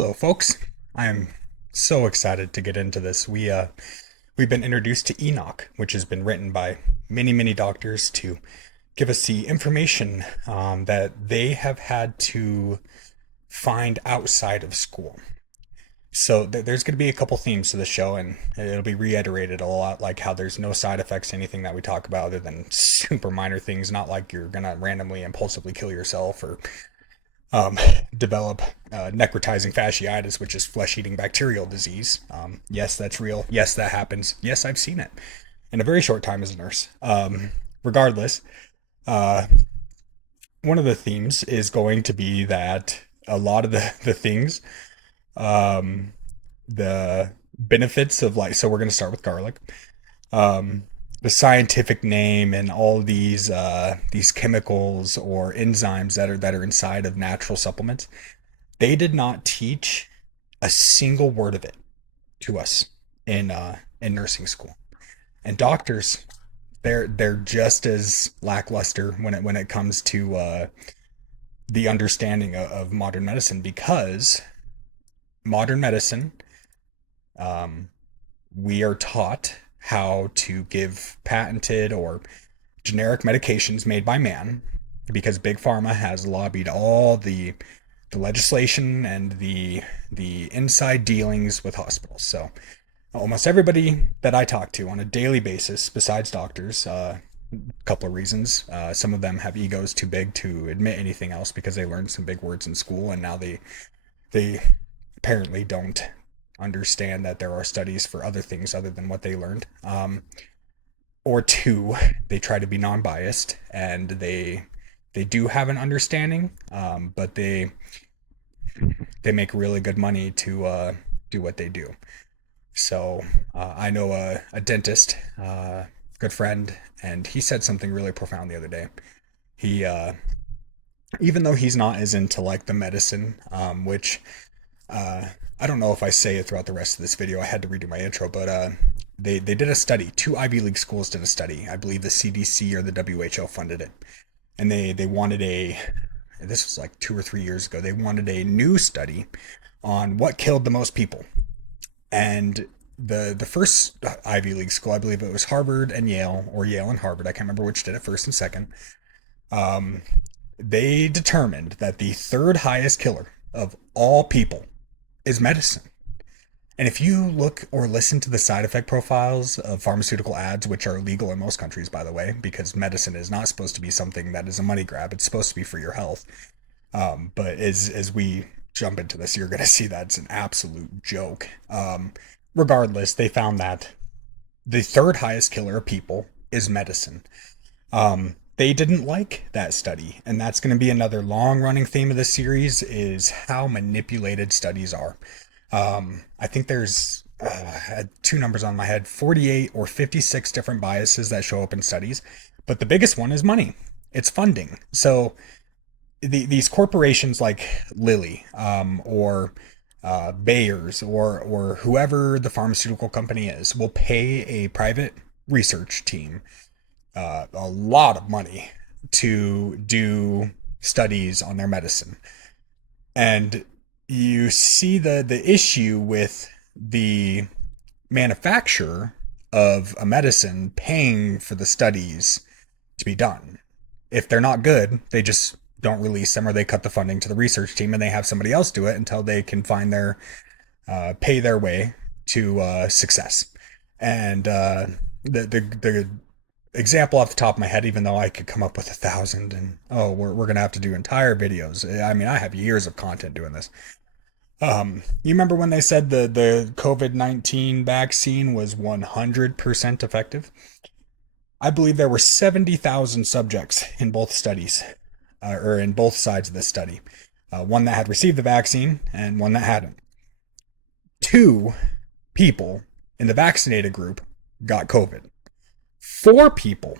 Hello, folks. I'm so excited to get into this. We've been introduced to Enoch, which has been written by many doctors to give us the information that they have had to find outside of school. So there's going to be a couple themes to the show, and it'll be reiterated a lot, like how there's no side effects to anything that we talk about, other than super minor things. Not like you're gonna randomly impulsively kill yourself or um, develop necrotizing fasciitis, which is flesh-eating bacterial disease. Yes, that's real. Yes, that happens. Yes, I've seen it in a very short time as a nurse. Regardless, uh, one of the themes is going to be that a lot of the things, um, the benefits of like, so we're going to start with garlic. Um, the scientific name and all these chemicals or enzymes that are inside of natural supplements, they did not teach a single word of it to us in nursing school. And doctors, they're just as lackluster when it comes to the understanding of modern medicine, because modern medicine, um, we are taught how to give patented or generic medications made by man, because big pharma has lobbied all the legislation and the inside dealings with hospitals. So almost everybody that I talk to on a daily basis, besides doctors, a couple of reasons. Some of them have egos too big to admit anything else because they learned some big words in school, and now they apparently don't understand that there are studies for other things other than what they learned. Or two, they try to be non-biased, and they do have an understanding, but they make really good money to do what they do. So I know a dentist, good friend, and he said something really profound the other day. He even though he's not as into like the medicine, which uh, I don't know if I say it throughout the rest of this video. I had to redo my intro, but they did a study. Two Ivy League schools did a study. I believe the CDC or the WHO funded it, and they wanted a. This was like 2 or 3 years ago. They wanted a new study on what killed the most people, and the first Ivy League school, I believe it was Harvard and Yale, or Yale and Harvard. I can't remember which did it first and second. Um, they determined that the third highest killer of all people is medicine. And if you look or listen to the side effect profiles of pharmaceutical ads, which are legal in most countries, by the way, because medicine is not supposed to be something that is a money grab, it's supposed to be for your health. But as we jump into this, you're going to see that it's an absolute joke. Regardless, they found that the third highest killer of people is medicine. They didn't like that study, and that's going to be another long running theme of this series, is how manipulated studies are. I think there's two numbers on my head, 48 or 56 different biases that show up in studies, but the biggest one is money. It's funding. So these corporations like Lilly, or Bayer's, or whoever the pharmaceutical company is, will pay a private research team a lot of money to do studies on their medicine. And you see the issue with the manufacturer of a medicine paying for the studies to be done. If they're not good, they just don't release them, or they cut the funding to the research team and they have somebody else do it until they can find their pay their way to success. And the example off the top of my head, even though I could come up with 1,000, and we're gonna have to do entire videos. I mean, I have years of content doing this. You remember when they said the COVID-19 vaccine was 100% effective? I believe there were 70,000 subjects in both studies, or in both sides of this study. One that had received the vaccine and one that hadn't. Two people in the vaccinated group got COVID. Four people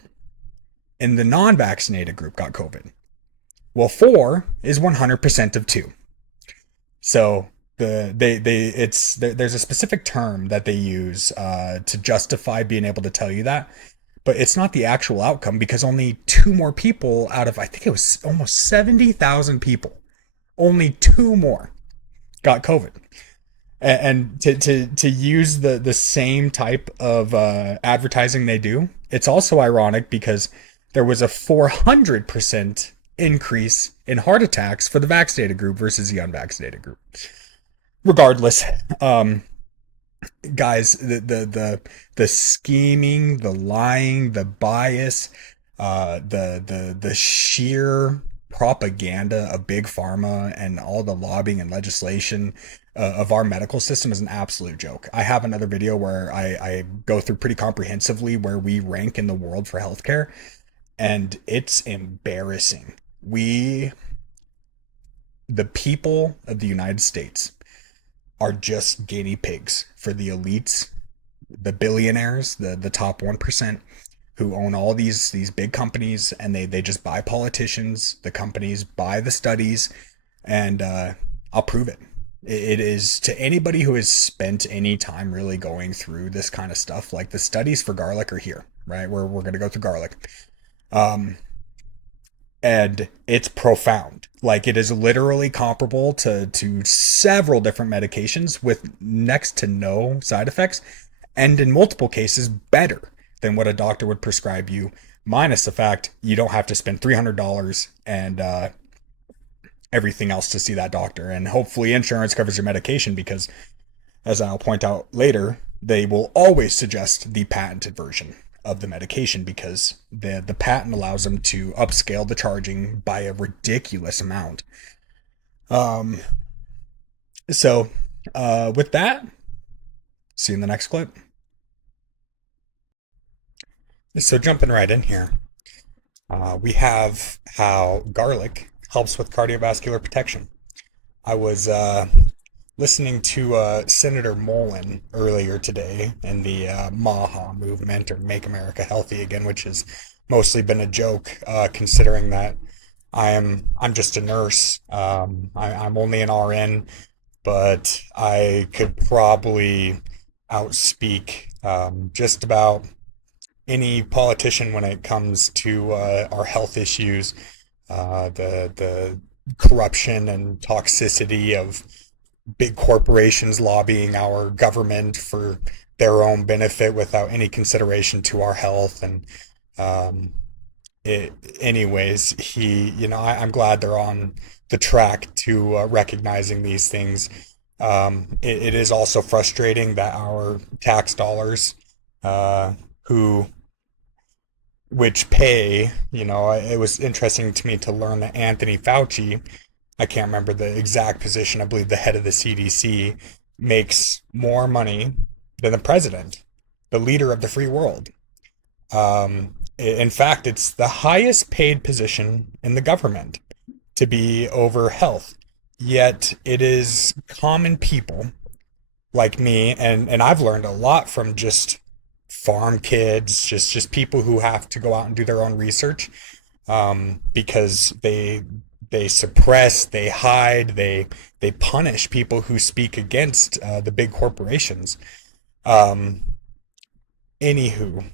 in the non-vaccinated group got COVID. Well, four is 100% of two. So there's a specific term that they use to justify being able to tell you that, but it's not the actual outcome, because only two more people out of, I think it was almost 70,000 people, only two more got COVID. And to use the same type of advertising they do, it's also ironic because there was a 400% increase in heart attacks for the vaccinated group versus the unvaccinated group. Regardless, um, guys, the scheming, the lying, the bias, the sheer propaganda of big pharma and all the lobbying and legislation of our medical system is an absolute joke. I have another video where I go through pretty comprehensively where we rank in the world for healthcare, and it's embarrassing. We, the people of the United States, are just guinea pigs for the elites, the billionaires, the top 1% who own all these big companies, and they just buy politicians, the companies buy the studies, and I'll prove it. It is to anybody who has spent any time really going through this kind of stuff. Like the studies for garlic are here, right? We're gonna go through garlic. Um, and it's profound. Like it is literally comparable to several different medications with next to no side effects, and in multiple cases better than what a doctor would prescribe you, minus the fact you don't have to spend $300 and everything else to see that doctor. And hopefully insurance covers your medication because, as I'll point out later, they will always suggest the patented version of the medication because the patent allows them to upscale the charging by a ridiculous amount. Um, so, with that, see you in the next clip. So, jumping right in here, we have how garlic helps with cardiovascular protection. I was listening to Senator Mullen earlier today in the MAHA movement, or Make America Healthy Again, which has mostly been a joke, considering that I'm just a nurse. I'm only an RN, but I could probably outspeak just about any politician when it comes to our health issues, the corruption and toxicity of big corporations lobbying our government for their own benefit without any consideration to our health. And um, anyways, I'm glad they're on the track to recognizing these things. It is also frustrating that our tax dollars, uh, who which pay, it was interesting to me to learn that Anthony Fauci, I can't remember the exact position, I believe the head of the CDC, makes more money than the president, the leader of the free world. In fact, it's the highest paid position in the government to be over health. Yet it is common people like me, and I've learned a lot from just farm kids, just people who have to go out and do their own research, because they suppress, they hide, they punish people who speak against the big corporations. Um, Anywho,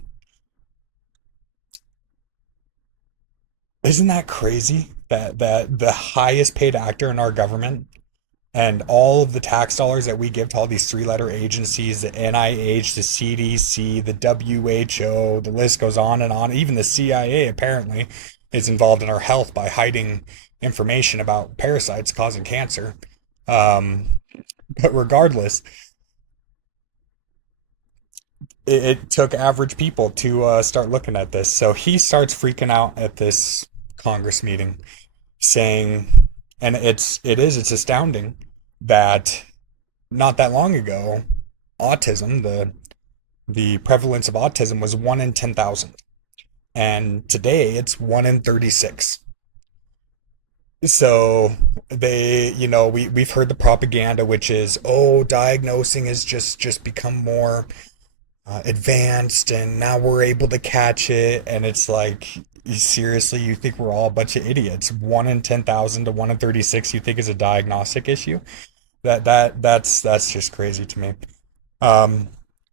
isn't that crazy that the highest paid actor in our government and all of the tax dollars that we give to all these three-letter agencies, the NIH, the CDC, the WHO, the list goes on and on. Even the CIA apparently is involved in our health by hiding information about parasites causing cancer. Um, but regardless, it took average people to start looking at this. So he starts freaking out at this Congress meeting, saying, and it's astounding that not that long ago, autism, the prevalence of autism was 1 in 10,000, and today it's 1 in 36. So we've heard the propaganda, which is, oh, diagnosing has just become more advanced, and now we're able to catch it. And it's like, seriously, you think we're all a bunch of idiots? 1 in 10,000 to 1 in 36, you think is a diagnostic issue? That's just crazy to me. Um,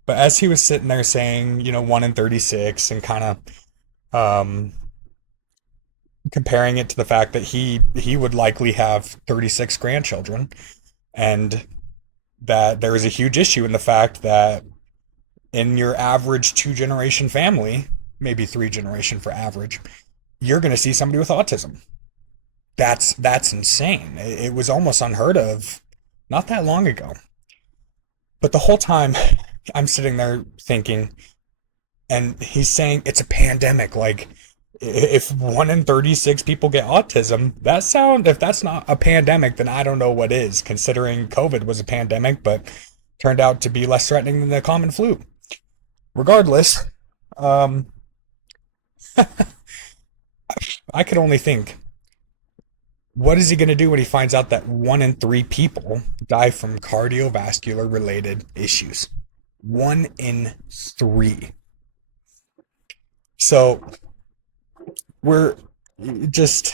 but as he was sitting there saying, 1 in 36, and kind of um, comparing it to the fact that he would likely have 36 grandchildren, and that there is a huge issue in the fact that in your average two generation family, maybe three generation for average, you're going to see somebody with autism. That's insane. It was almost unheard of not that long ago. But the whole time I'm sitting there thinking, and he's saying it's a pandemic. Like, if 1 in 36 people get autism, if that's not a pandemic, then I don't know what is, considering COVID was a pandemic, but turned out to be less threatening than the common flu. Regardless, um, I could only think, what is he going to do when he finds out that 1 in 3 people die from cardiovascular related issues? 1 in 3. So we're just,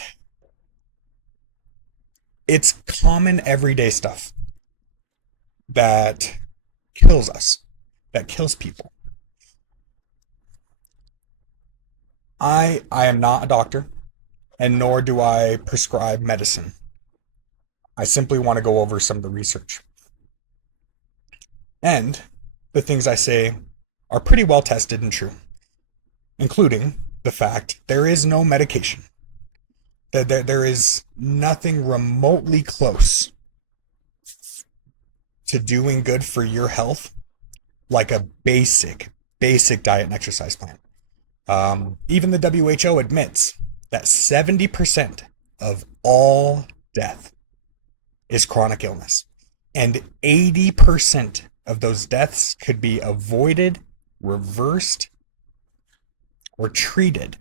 it's common everyday stuff that kills us, that kills people. I am not a doctor, and nor do I prescribe medicine. I simply want to go over some of the research. And the things I say are pretty well tested and true, including the fact there is no medication. There is nothing remotely close to doing good for your health like a basic diet and exercise plan. Even the WHO admits that 70% of all death is chronic illness, and 80% of those deaths could be avoided, reversed, or treated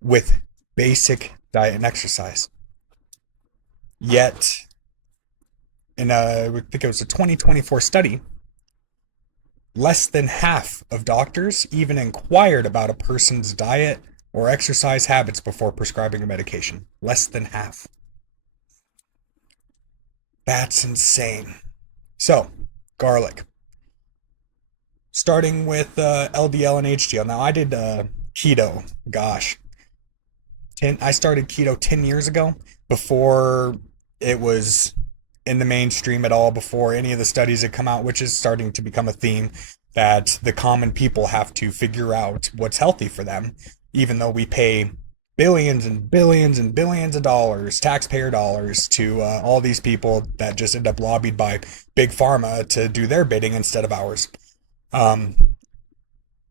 with basic diet and exercise. Yet, I think it was a 2024 study, less than half of doctors even inquired about a person's diet or exercise habits before prescribing a medication. Less than half. That's insane. So, garlic. Starting with LDL and HDL. Now, I did keto. Gosh, I started keto 10 years ago, before it was in the mainstream at all, before any of the studies had come out, which is starting to become a theme that the common people have to figure out what's healthy for them, even though we pay billions and billions and billions of dollars, taxpayer dollars, to all these people that just end up lobbied by big pharma to do their bidding instead of ours. Um,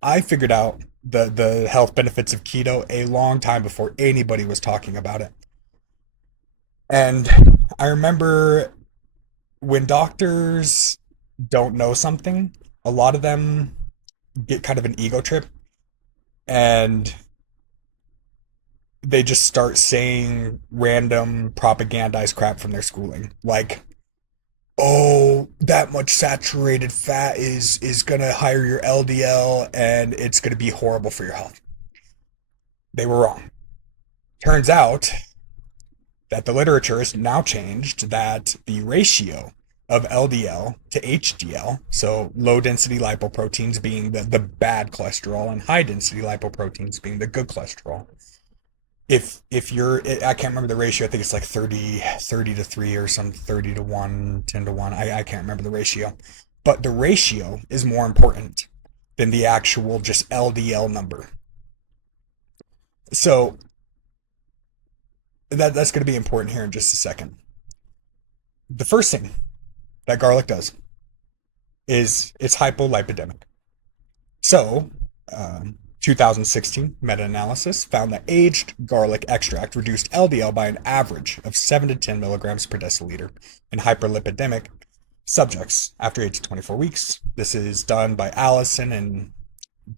I figured out the health benefits of keto a long time before anybody was talking about it. And I remember, when doctors don't know something, a lot of them get kind of an ego trip, and they just start saying random propagandized crap from their schooling. Like, oh, that much saturated fat is gonna higher your LDL and it's gonna be horrible for your health. They were wrong. Turns out that the literature has now changed, that the ratio of LDL to HDL, so low density lipoproteins being the bad cholesterol and high density lipoproteins being the good cholesterol. If you're, I can't remember the ratio, I think it's like 30 to 3 or some 30 to 1, 10 to 1. I can't remember the ratio. But the ratio is more important than the actual just LDL number. So that's going to be important here in just a second. The first thing that garlic does is it's hypolipidemic. So, 2016 meta-analysis found that aged garlic extract reduced LDL by an average of 7 to 10 milligrams per deciliter in hyperlipidemic subjects after age 24 weeks. This is done by allicin and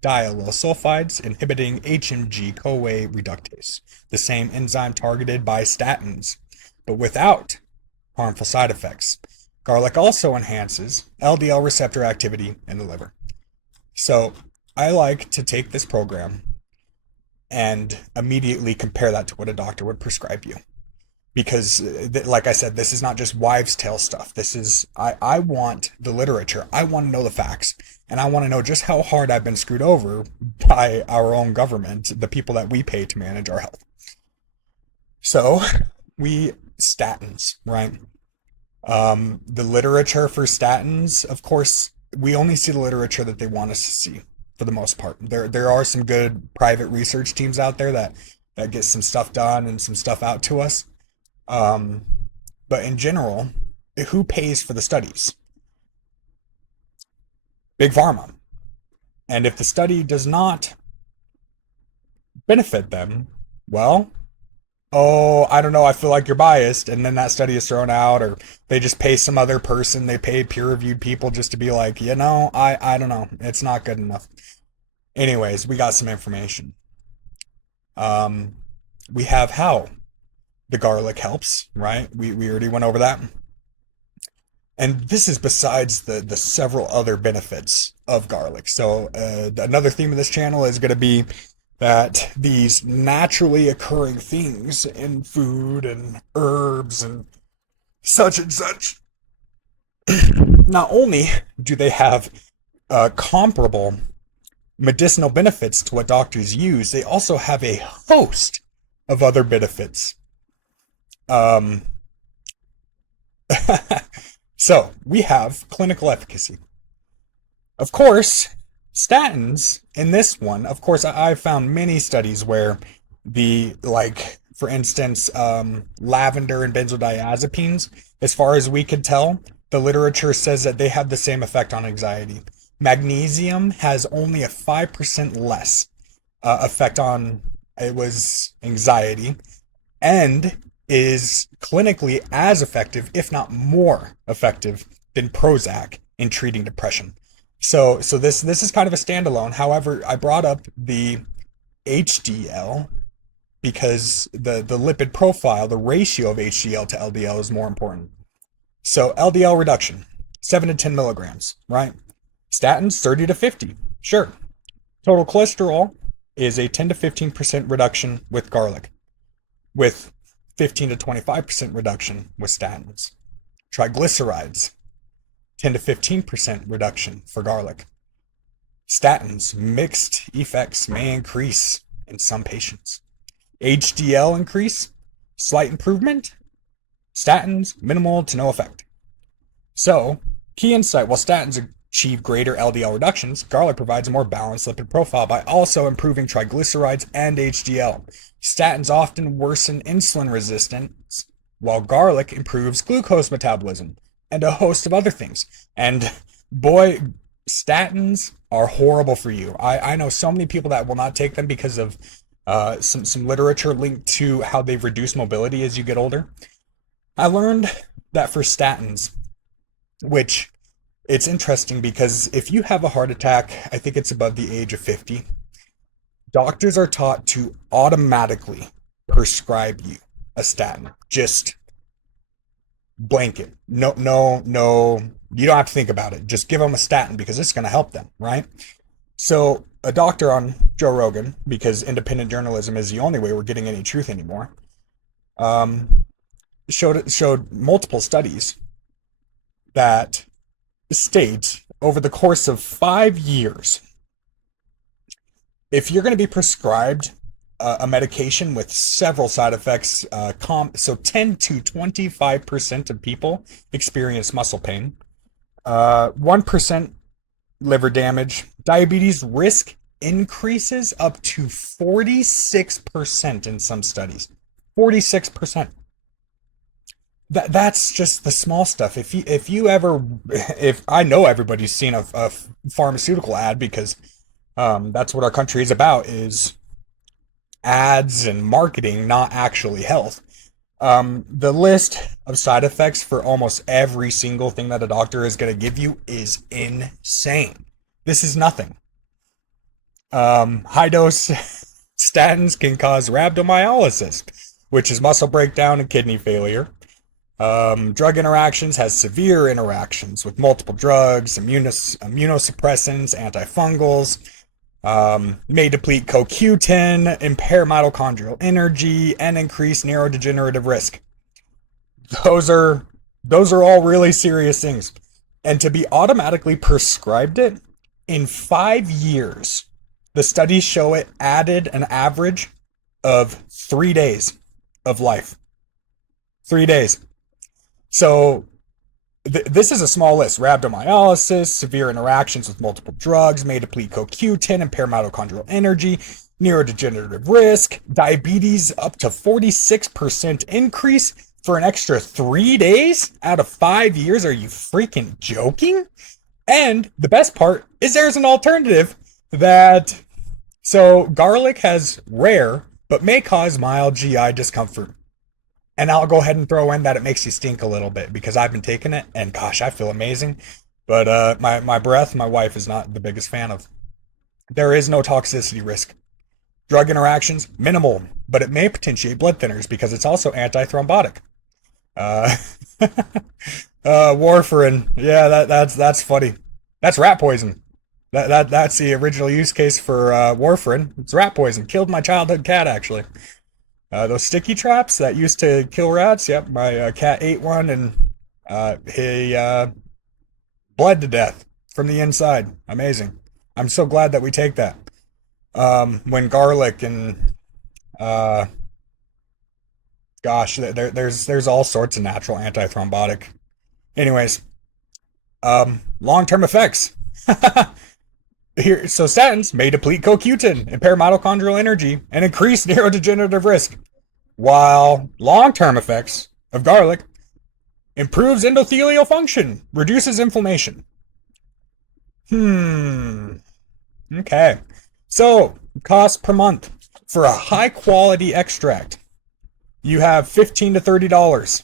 diallyl sulfides inhibiting HMG-CoA reductase, the same enzyme targeted by statins, but without harmful side effects. Garlic also enhances LDL receptor activity in the liver. So I like to take this program and immediately compare that to what a doctor would prescribe you. Because, like I said, this is not just wives' tale stuff. This is, I want the literature. I want to know the facts. And I want to know just how hard I've been screwed over by our own government, the people that we pay to manage our health. So, statins, right? The literature for statins, of course, we only see the literature that they want us to see for the most part. There are some good private research teams out there that get some stuff done and some stuff out to us. Um, but in general, who pays for the studies? Big Pharma. And if the study does not benefit them, well, oh, I don't know, I feel like you're biased, and then that study is thrown out, or they just pay some other person, they pay peer-reviewed people just to be like, I don't know, it's not good enough. Anyways, we got some information. Um, we have how the garlic helps, right? We already went over that. And this is besides the several other benefits of garlic. So another theme of this channel is going to be that these naturally occurring things in food and herbs and such, not only do they have comparable medicinal benefits to what doctors use, they also have a host of other benefits. Um, so we have clinical efficacy. Of course, statins in this one, of course, I've found many studies where like, for instance, lavender and benzodiazepines, as far as we could tell, the literature says that they have the same effect on anxiety. Magnesium has only a 5% less effect on it was anxiety, and is clinically as effective, if not more effective, than Prozac in treating depression. So this is kind of a standalone. However, I brought up the HDL because the lipid profile, the ratio of HDL to LDL is more important. So LDL reduction, 7 to 10 milligrams, right? Statins, 30 to 50. Sure. Total cholesterol is a 10 to 15% reduction with garlic, with 15 to 25% reduction with statins. Triglycerides, 10 to 15% reduction for garlic. Statins, mixed effects may increase in some patients. HDL increase, slight improvement. Statins, minimal to no effect. So, key insight, while statins achieve greater LDL reductions, garlic provides a more balanced lipid profile by also improving triglycerides and HDL. Statins often worsen insulin resistance, while garlic improves glucose metabolism and a host of other things. And boy, statins are horrible for you. I know so many people that will not take them because of some literature linked to how they've reduced mobility as you get older. I learned that for statins, which it's interesting because if you have a heart attack, I think it's above the age of 50, doctors are taught to automatically prescribe you a statin. Just blanket. No, no, no. You don't have to think about it. Just give them a statin because it's going to help them, right? So a doctor on Joe Rogan, because independent journalism is the only way we're getting any truth anymore, um, showed multiple studies that state over the course of 5 years, if you're going to be prescribed a medication with several side effects, so 10 to 25% of people experience muscle pain, 1% liver damage, diabetes risk increases up to 46% in some studies. 46%. That's just the small stuff. If I know everybody's seen a pharmaceutical ad because that's what our country is about, is ads and marketing, not actually health. The list of side effects for almost every single thing that a doctor is going to give you is insane. This is nothing. High dose statins can cause rhabdomyolysis, which is muscle breakdown and kidney failure. Drug interactions has severe interactions with multiple drugs, immunosuppressants, antifungals, may deplete CoQ10, impair mitochondrial energy, and increase neurodegenerative risk. Those are all really serious things. And to be automatically prescribed it, in 5 years, the studies show it added an average of 3 days of life. 3 days. So This is a small list: rhabdomyolysis, severe interactions with multiple drugs, may deplete CoQ10, impair mitochondrial energy, neurodegenerative risk, diabetes up to 46% increase for an extra 3 days out of 5 years. Are you freaking joking? And the best part is there's an alternative that so garlic has rare but may cause mild GI discomfort. And I'll go ahead and throw in that it makes you stink a little bit because I've been taking it and gosh, I feel amazing. But my breath, my wife is not the biggest fan of. There is no toxicity risk. Drug interactions, minimal, but it may potentiate blood thinners because it's also antithrombotic. Uh, warfarin, yeah, that's funny. That's rat poison. That's the original use case for warfarin. It's rat poison. Killed my childhood cat actually. Those sticky traps that used to kill rats. Yep, my cat ate one and he bled to death from the inside. Amazing. I'm so glad that we take that. When garlic and uh, gosh, there's all sorts of natural antithrombotic. Anyways, long-term effects. Here, so statins may deplete CoQ10, impair mitochondrial energy, and increase neurodegenerative risk, while long-term effects of garlic improves endothelial function, reduces inflammation. Okay. So, cost per month for a high-quality extract, you have $15 to $30.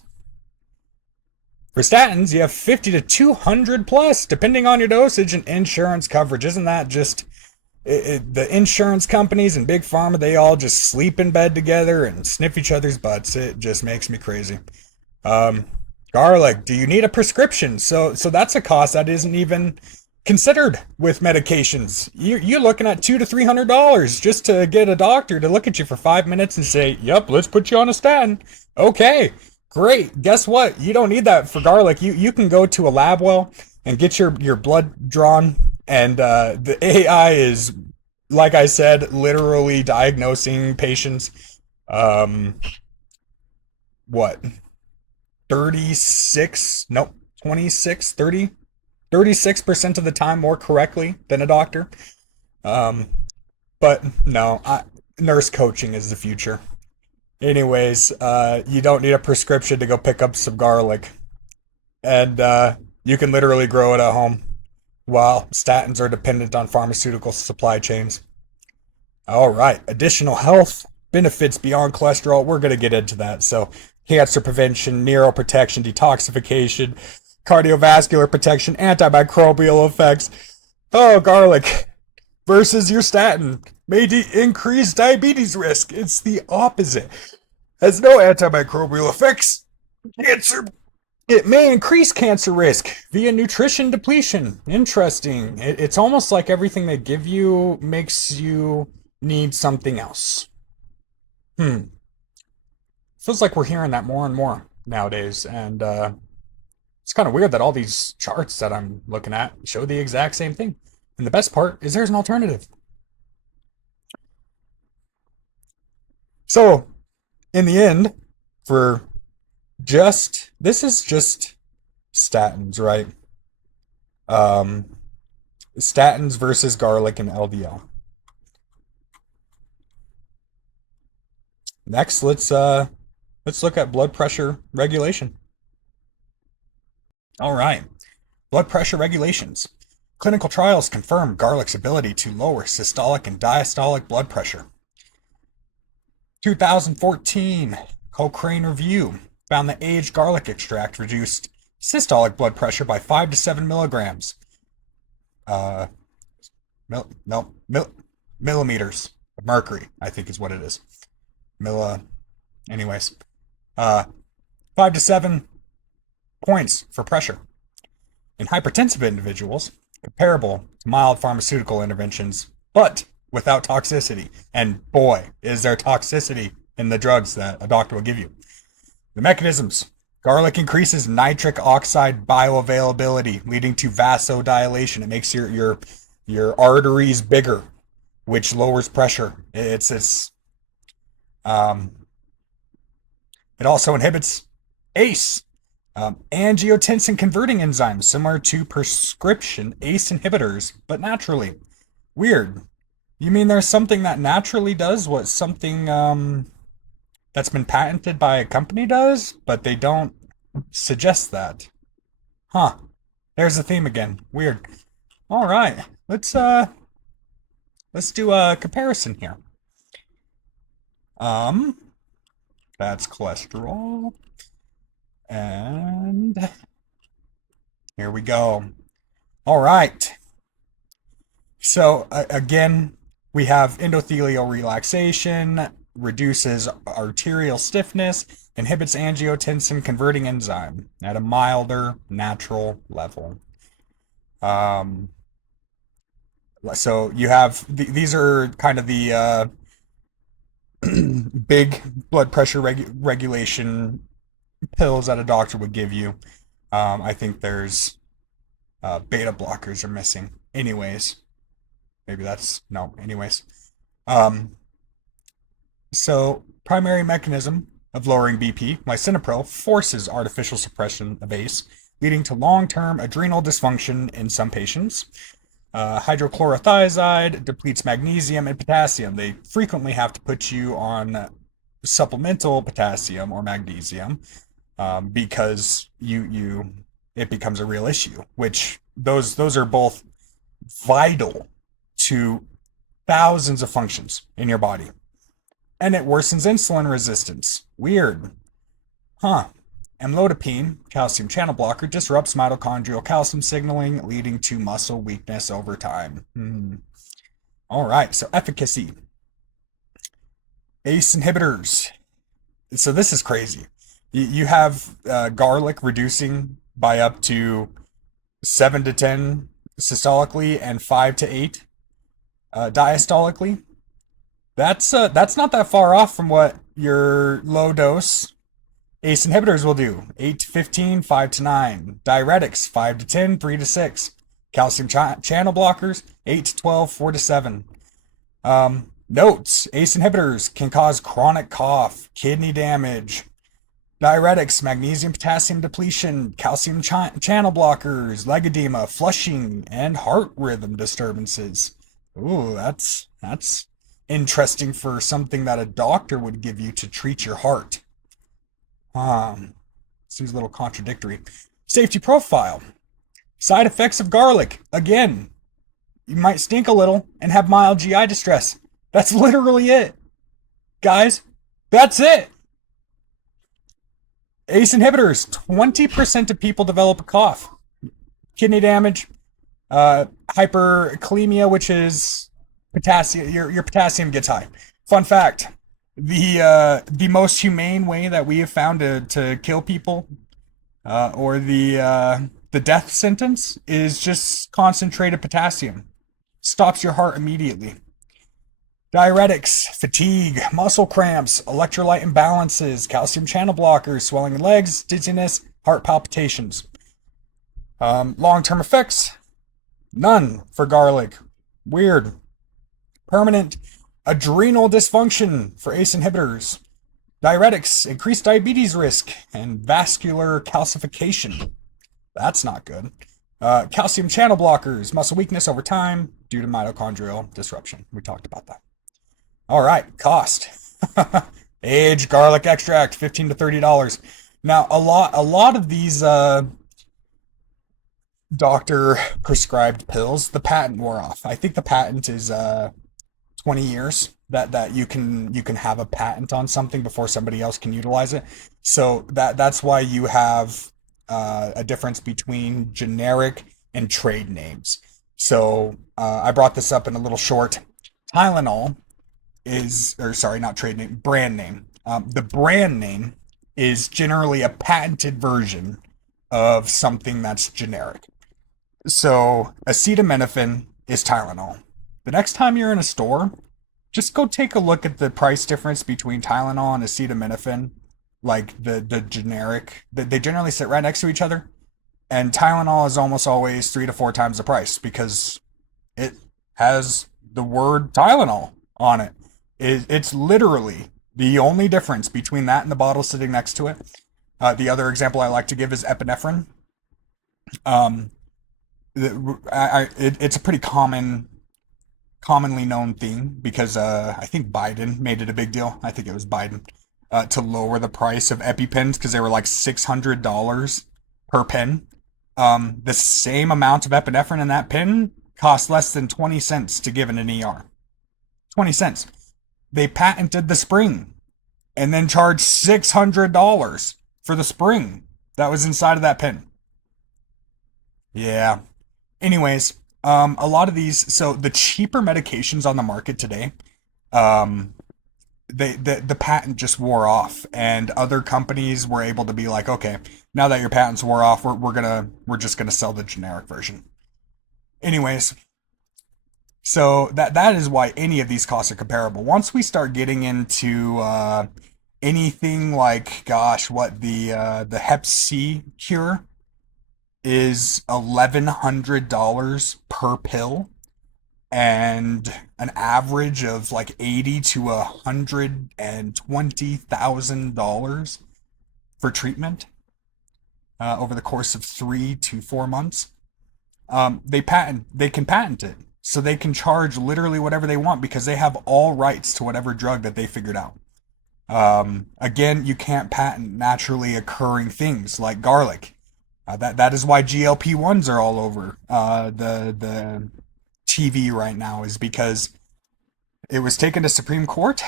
For statins, you have 50 to 200 plus, depending on your dosage and insurance coverage. Isn't that just the insurance companies and big pharma? They all just sleep in bed together and sniff each other's butts. It just makes me crazy. Um, Garlic. Do you need a prescription? So that's a cost that isn't even considered with medications. You're looking at $200 to $300 just to get a doctor to look at you for 5 minutes and say, "Yep, let's put you on a statin." Okay. Great. Guess what? You don't need that for garlic. You can go to a lab well and get your blood drawn, and the AI is, like I said, literally diagnosing patients. Um, what? 36? Nope. 26, 30, 36% of the time more correctly than a doctor. Um, but no, nurse coaching is the future. Anyways, you don't need a prescription to go pick up some garlic, and you can literally grow it at home while statins are dependent on pharmaceutical supply chains. All right, additional health benefits beyond cholesterol. We're going to get into that. So, cancer prevention, neuroprotection, detoxification, cardiovascular protection, antimicrobial effects. Oh, garlic versus your statin may increase diabetes risk. It's the opposite. Has no antimicrobial effects. Cancer. It may increase cancer risk via nutrition depletion. Interesting. It's almost like everything they give you makes you need something else. Hmm. Feels like we're hearing that more and more nowadays, and it's kind of weird that all these charts that I'm looking at show the exact same thing. And the best part is there's an alternative. So, in the end, for just this is just statins, right? Um, statins versus garlic and LDL. Next, let's look at blood pressure regulation. All right, blood pressure regulations. Clinical trials confirm garlic's ability to lower systolic and diastolic blood pressure. 2014 Cochrane review found that aged garlic extract reduced systolic blood pressure by 5 to 7 milligrams. Uh, no, millimeters of mercury, I think is what it is. Anyways, uh, 5 to 7 points for pressure. In hypertensive individuals, comparable to mild pharmaceutical interventions, but without toxicity. And boy, is there toxicity in the drugs that a doctor will give you. The mechanisms. Garlic increases nitric oxide bioavailability, leading to vasodilation. It makes your arteries bigger, which lowers pressure. Um, it also inhibits ACE, Angiotensin converting enzymes, similar to prescription ACE inhibitors, but naturally. Weird. You mean there's something that naturally does what something that's been patented by a company does, but they don't suggest that? Huh. There's the theme again. Weird. All right. Let's do a comparison here. Um, that's cholesterol. And here we go. All right. So again, we have endothelial relaxation, reduces arterial stiffness, inhibits angiotensin converting enzyme at a milder natural level. Um, so you have these are kind of the big blood pressure regulation pills that a doctor would give you. I think there's beta blockers are missing. Anyways, maybe that's no. Anyways, um, so primary mechanism of lowering BP, lisinopril, forces artificial suppression of ACE, leading to long-term adrenal dysfunction in some patients. Hydrochlorothiazide depletes magnesium and potassium. They frequently have to put you on supplemental potassium or magnesium because you it becomes a real issue. Which those are both vital to thousands of functions in your body, and it worsens insulin resistance. Weird, huh? Amlodipine, calcium channel blocker, disrupts mitochondrial calcium signaling, leading to muscle weakness over time. All right, so efficacy. ACE inhibitors. So this is crazy. You have garlic reducing by up to 7 to 10 systolically and 5 to 8 diastolically. That's not that far off from what your low dose ACE inhibitors will do. 8 to 15, 5 to 9. Diuretics, 5 to 10, 3 to 6. Calcium channel blockers, 8 to 12, 4 to 7. Notes: ACE inhibitors can cause chronic cough, kidney damage. Diuretics, magnesium potassium depletion, calcium channel blockers, leg edema, flushing, and heart rhythm disturbances. Ooh, that's interesting for something that a doctor would give you to treat your heart. Seems a little contradictory. Safety profile. Side effects of garlic. Again, you might stink a little and have mild GI distress. That's literally it. Guys, that's it. ACE inhibitors. 20% of people develop a cough. Kidney damage, hyperkalemia, which is potassium. Your potassium gets high. Fun fact: the most humane way that we have found to kill people, or the death sentence, is just concentrated potassium. Stops your heart immediately. Diuretics, fatigue, muscle cramps, electrolyte imbalances, calcium channel blockers, swelling in legs, dizziness, heart palpitations. Long-term effects, none for garlic. Weird. Permanent adrenal dysfunction for ACE inhibitors. Diuretics, increased diabetes risk, and vascular calcification. That's not good. Calcium channel blockers, muscle weakness over time due to mitochondrial disruption. We talked about that. All right, cost. Aged garlic extract, $15 to $30. Now, a lot of these doctor prescribed pills, the patent wore off. I think the patent is 20 years that you can have a patent on something before somebody else can utilize it. So that's why you have a difference between generic and trade names. So I brought this up in a little short. Tylenol is, or sorry, not trade name, brand name. The brand name is generally a patented version of something that's generic. So acetaminophen is Tylenol. The next time you're in a store, just go take a look at the price difference between Tylenol and acetaminophen, like the generic. They generally sit right next to each other, and Tylenol is almost always 3 to 4 times the price because it has the word Tylenol on it. It's literally the only difference between that and the bottle sitting next to it. The other example I like to give is epinephrine. Um, it's a pretty commonly known thing because I think Biden made it a big deal. I think it was Biden to lower the price of EpiPens because they were like $600 per pen. The same amount of epinephrine in that pen costs less than 20 cents to give in an ER. 20 cents. They patented the spring and then charged $600 for the spring that was inside of that pen. Yeah. Anyways, a lot of these, so the cheaper medications on the market today, um, the patent just wore off, and other companies were able to be like, okay, now that your patents wore off, we're just gonna sell the generic version. Anyways, so that is why any of these costs are comparable. Once we start getting into anything like, gosh, what the Hep C cure is $1,100 per pill and an average of like 80 to $120,000 for treatment over the course of 3 to 4 months. They can patent it, so they can charge literally whatever they want because they have all rights to whatever drug that they figured out. Again, you can't patent naturally occurring things like garlic. That is why GLP-1s are all over the TV right now, is because it was taken to Supreme Court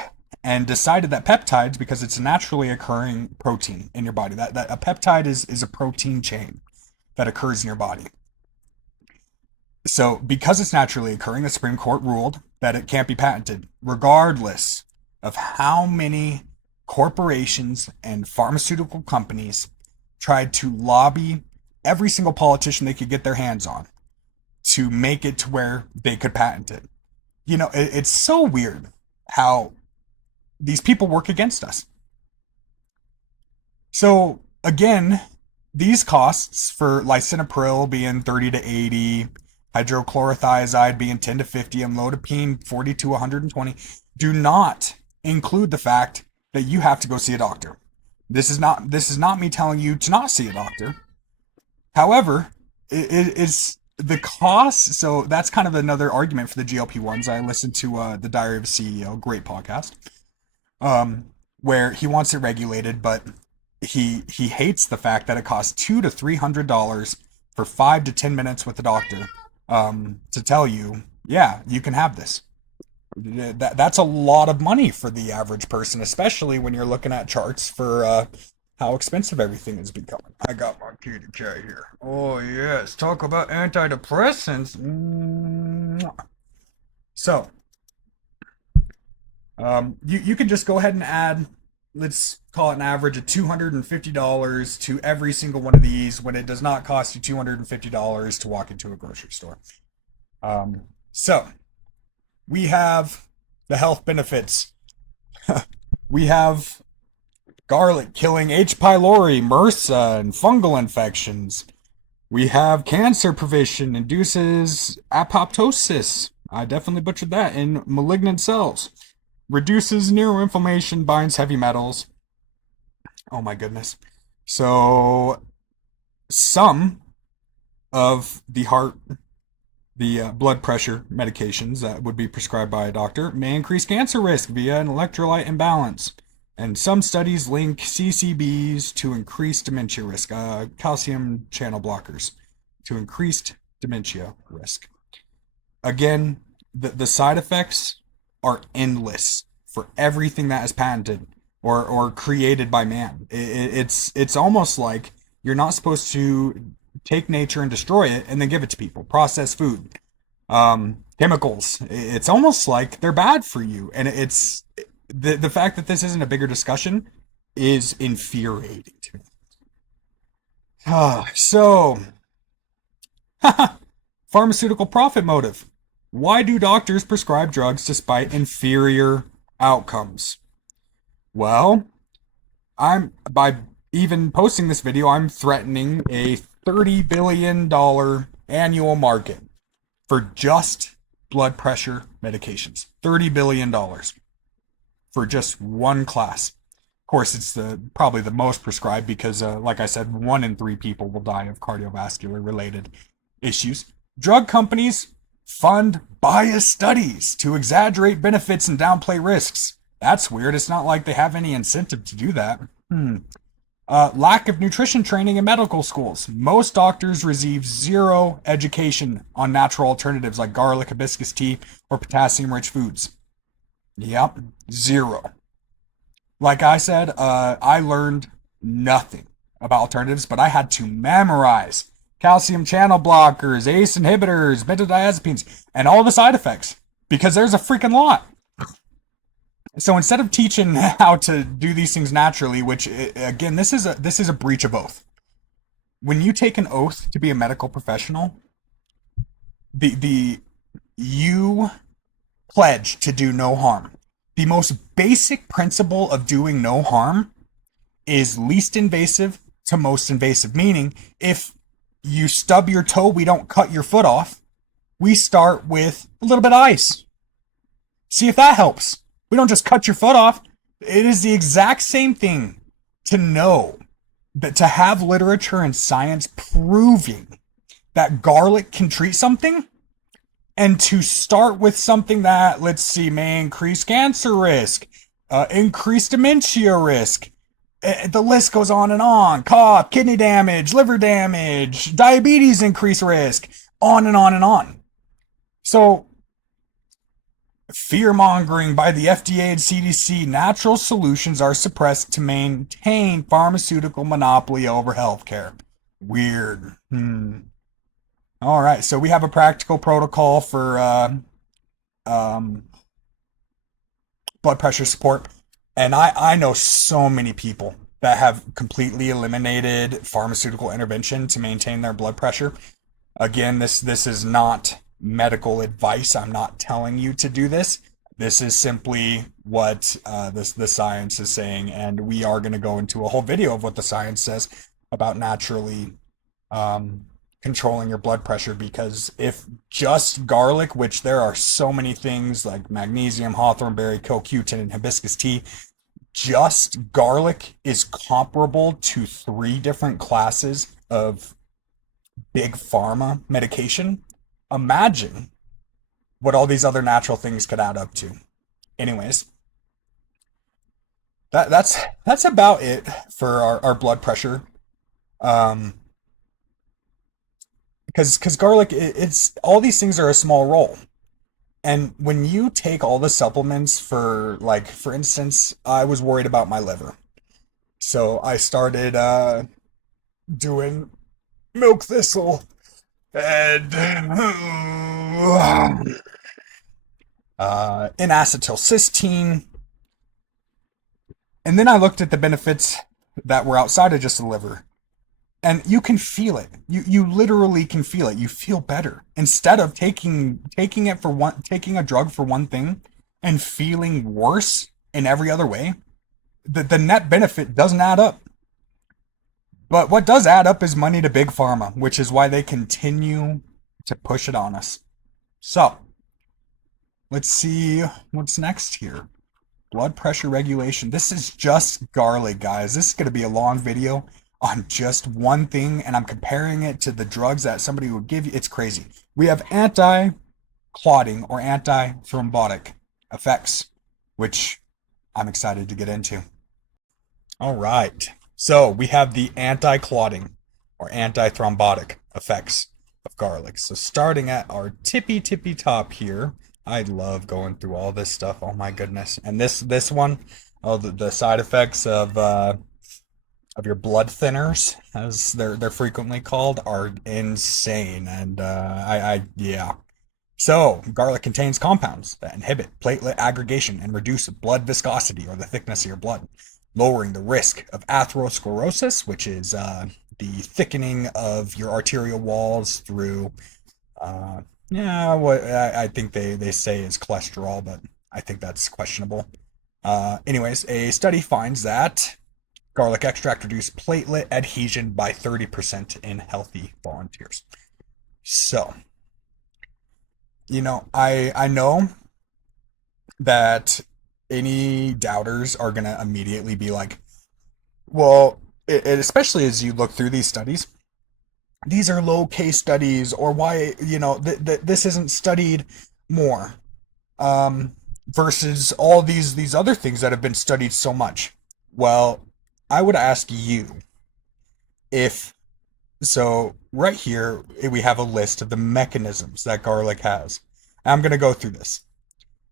and decided that peptides, because it's a naturally occurring protein in your body, that a peptide is a protein chain that occurs in your body. So because it's naturally occurring, the Supreme Court ruled that it can't be patented, regardless of how many corporations and pharmaceutical companies tried to lobby every single politician they could get their hands on to make it to where they could patent it. It's so weird how these people work against us. So again, these costs for lisinopril being 30 to 80, hydrochlorothiazide being 10 to 50, amlodipine 40 to 120 do not include the fact that you have to go see a doctor. This is not me telling you to not see a doctor. However, it's the cost. So that's kind of another argument for the GLP-1s. I listened to the Diary of a CEO, great podcast, where he wants it regulated, but he hates the fact that it costs $200 to $300 for 5 to 10 minutes with the doctor to tell you, yeah, you can have this. That's a lot of money for the average person, especially when you're looking at charts for how expensive everything is becoming. I got my kitty cat here. Oh yes, talk about antidepressants. So, you can just go ahead and add, let's call it an average of $250 to every single one of these when it does not cost you $250 to walk into a grocery store. So we have the health benefits. We have garlic killing H. pylori, MRSA, and fungal infections. We have cancer prevention, induces apoptosis. I definitely butchered that, in malignant cells. Reduces neuroinflammation, binds heavy metals. Oh my goodness. So some of the blood pressure medications that would be prescribed by a doctor may increase cancer risk via an electrolyte imbalance. And some studies link CCBs to increased dementia risk, calcium channel blockers, to increased dementia risk. Again, the side effects are endless for everything that is patented or created by man. It's almost like you're not supposed to take nature and destroy it and then give it to people. Processed food, chemicals. It's almost like they're bad for you, and it's the fact that this isn't a bigger discussion is infuriating to me. So, pharmaceutical profit motive. Why do doctors prescribe drugs despite inferior outcomes? Well, by even posting this video, I'm threatening a $30 billion annual market for just blood pressure medications. $30 billion for just one class. course, it's probably the most prescribed because, like I said, 1 in 3 people will die of cardiovascular related issues. Drug companies fund biased studies to exaggerate benefits and downplay risks. That's weird. It's not like they have any incentive to do that. Lack of nutrition training in medical schools. Most doctors receive zero education on natural alternatives like garlic, hibiscus tea, or potassium rich foods. Yep, zero. Like I said, I learned nothing about alternatives, but I had to memorize calcium channel blockers, ACE inhibitors, benzodiazepines, and all the side effects because there's a freaking lot. So instead of teaching how to do these things naturally, which again, this is a breach of oath. When you take an oath to be a medical professional, the you pledge to do no harm. The most basic principle of doing no harm is least invasive to most invasive, meaning if you stub your toe, we don't cut your foot off. We start with a little bit of ice. See if that helps. We don't just cut your foot off. It is the exact same thing to know that to have literature and science proving that garlic can treat something and to start with something that, let's see, may increase cancer risk, increase dementia risk. The list goes on. Cough, kidney damage, liver damage, diabetes increase risk, on and on and on. So, fear mongering by the FDA and CDC, natural solutions are suppressed to maintain pharmaceutical monopoly over healthcare. Weird. All right, so we have a practical protocol for blood pressure support. And I know so many people that have completely eliminated pharmaceutical intervention to maintain their blood pressure. Again, this is not medical advice. I'm not telling you to do this. This is simply what the science is saying, and we are going to go into a whole video of what the science says about naturally controlling your blood pressure, because if just garlic, which there are so many things like magnesium, hawthorn berry, CoQ10, and hibiscus tea, just garlic is comparable to 3 different classes of big pharma medication. Imagine what all these other natural things could add up to. Anyways, that's about it for our blood pressure. Because garlic, it's all these things are a small role. And when you take all the supplements for, like, for instance, I was worried about my liver. So I started doing milk thistle and N-acetylcysteine. And then I looked at the benefits that were outside of just the liver. And you can feel it. You literally can feel it. You feel better. Instead of taking a drug for one thing and feeling worse in every other way, the net benefit doesn't add up. But what does add up is money to big pharma, which is why they continue to push it on us. So, let's see what's next here. Blood pressure regulation. This is just garlic, guys. This is going to be a long video on just one thing, and I'm comparing it to the drugs that somebody would give you. It's crazy. We have anti-clotting or anti-thrombotic effects, which I'm excited to get into. All right. So we have the anti-clotting or anti-thrombotic effects of garlic. So starting at our tippy top here, I love going through all this stuff. Oh my goodness. And this one, the side effects of your blood thinners, as they're frequently called, are insane. And yeah. So garlic contains compounds that inhibit platelet aggregation and reduce blood viscosity, or the thickness of your blood, lowering the risk of atherosclerosis, which is the thickening of your arterial walls through what I think they say is cholesterol, but I think that's questionable. Anyways, a study finds that garlic extract reduced platelet adhesion by 30% in healthy volunteers. So, I know that any doubters are going to immediately be like, Well, especially as you look through these studies, these are low case studies, or why, this isn't studied more, um, versus all these other things that have been studied so much. Well, I would ask you if so. Right here, we have a list of the mechanisms that garlic has. I'm going to go through this.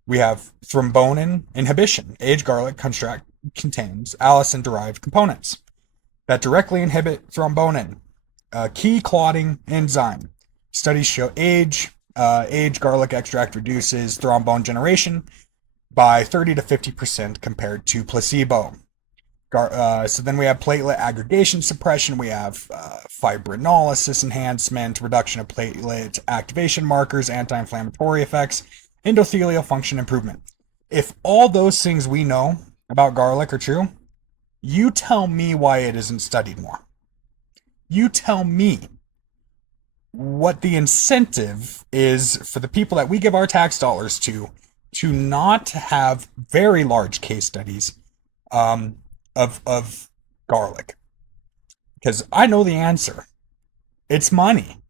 We have thrombonin inhibition. Aged garlic contains allicin derived components that directly inhibit thrombonin, a key clotting enzyme. Studies show aged garlic extract reduces thrombone generation by 30 to 50% compared to placebo. So then we have platelet aggregation suppression. We have fibrinolysis enhancement, reduction of platelet activation markers, anti-inflammatory effects, endothelial function improvement. If all those things we know about garlic are true, you tell me why it isn't studied more. You tell me what the incentive is for the people that we give our tax dollars to not have very large case studies, um, of garlic. Because I know the answer. It's money.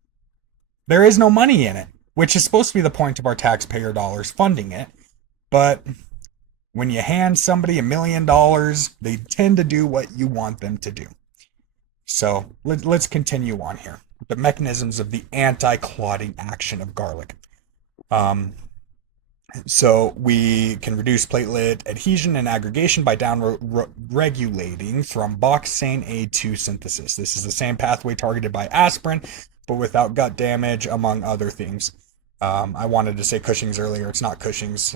There is no money in it, which is supposed to be the point of our taxpayer dollars funding it. But when you hand somebody $1 million, they tend to do what you want them to do. So let's continue on here. The mechanisms of the anti-clotting action of garlic. Um, So we can reduce platelet adhesion and aggregation by down-regulating thromboxane A2 synthesis. This is the same pathway targeted by aspirin, but without gut damage, among other things. I wanted to say Cushing's earlier. It's not Cushing's.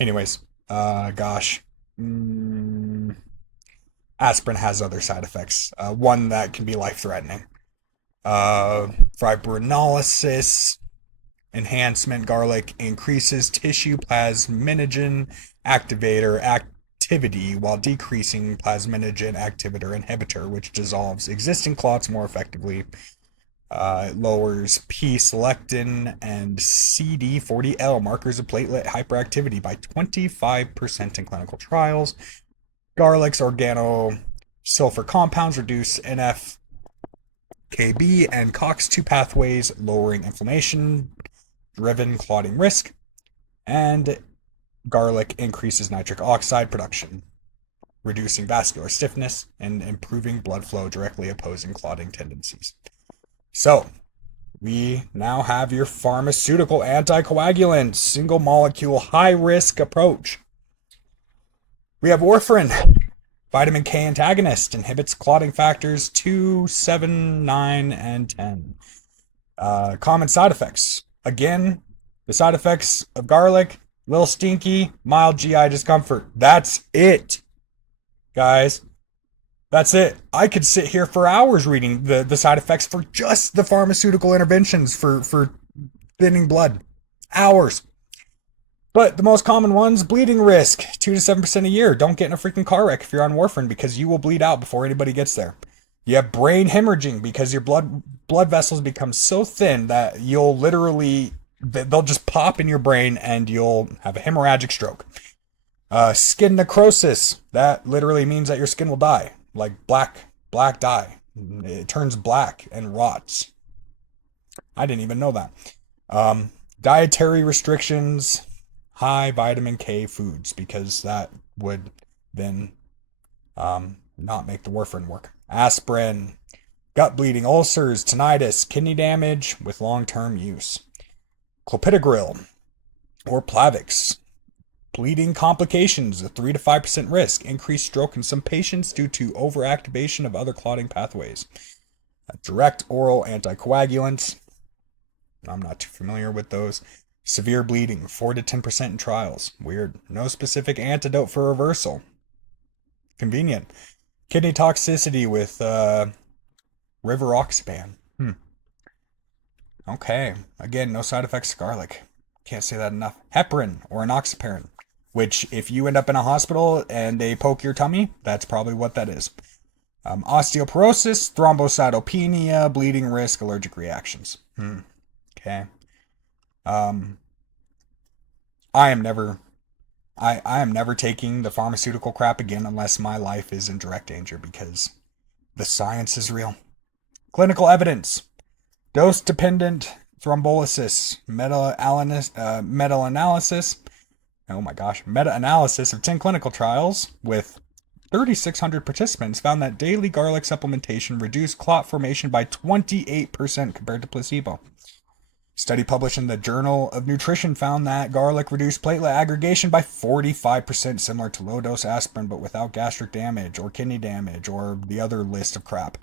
Anyways, gosh. Aspirin has other side effects. One that can be life-threatening. Fibrinolysis enhancement. Garlic increases tissue plasminogen activator activity while decreasing plasminogen activator inhibitor, which dissolves existing clots more effectively. It lowers P-selectin and CD40L markers of platelet hyperactivity by 25% in clinical trials. Garlic's organosulfur compounds reduce NF-κB and COX-2 pathways, lowering inflammation driven clotting risk, and garlic increases nitric oxide production, reducing vascular stiffness and improving blood flow, directly opposing clotting tendencies. So, we now have your pharmaceutical anticoagulant, single molecule, high risk approach. We have warfarin, vitamin K antagonist, inhibits clotting factors 2, 7, 9, and 10. Common side effects. Again, the side effects of garlic: little stinky, mild GI discomfort. That's it, guys. That's it. I could sit here for hours reading the side effects for just the pharmaceutical interventions for thinning blood. Hours. But the most common ones: bleeding risk, 2 to 7% a year. Don't get in a freaking car wreck if you're on warfarin, because you will bleed out before anybody gets there. You have brain hemorrhaging, because your blood vessels become so thin that you'll literally, they'll just pop in your brain and you'll have a hemorrhagic stroke. Skin necrosis, that literally means that your skin will die, like black dye. It turns black and rots. I didn't even know that. Dietary restrictions, high vitamin K foods, because that would then not make the warfarin work. Aspirin, gut bleeding, ulcers, tinnitus, kidney damage with long-term use. Clopidogrel or Plavix, bleeding complications, a 3 to 5% risk, increased stroke in some patients due to overactivation of other clotting pathways. A direct oral anticoagulant, I'm not too familiar with those. Severe bleeding, 4 to 10% in trials. Weird. No specific antidote for reversal. Convenient. Kidney toxicity with rivaroxaban. Okay. Again, no side effects to garlic. Can't say that enough. Heparin or enoxaparin, which if you end up in a hospital and they poke your tummy, that's probably what that is. Osteoporosis, thrombocytopenia, bleeding risk, allergic reactions. Okay. I am never I am never taking the pharmaceutical crap again unless my life is in direct danger because the science is real. Clinical evidence. Dose dependent thrombolysis. Meta-analysis. Oh my gosh. Meta-analysis of 10 clinical trials with 3,600 participants found that daily garlic supplementation reduced clot formation by 28% compared to placebo. Study published in the Journal of Nutrition found that garlic reduced platelet aggregation by 45%, similar to low dose aspirin, but without gastric damage or kidney damage or the other list of crap.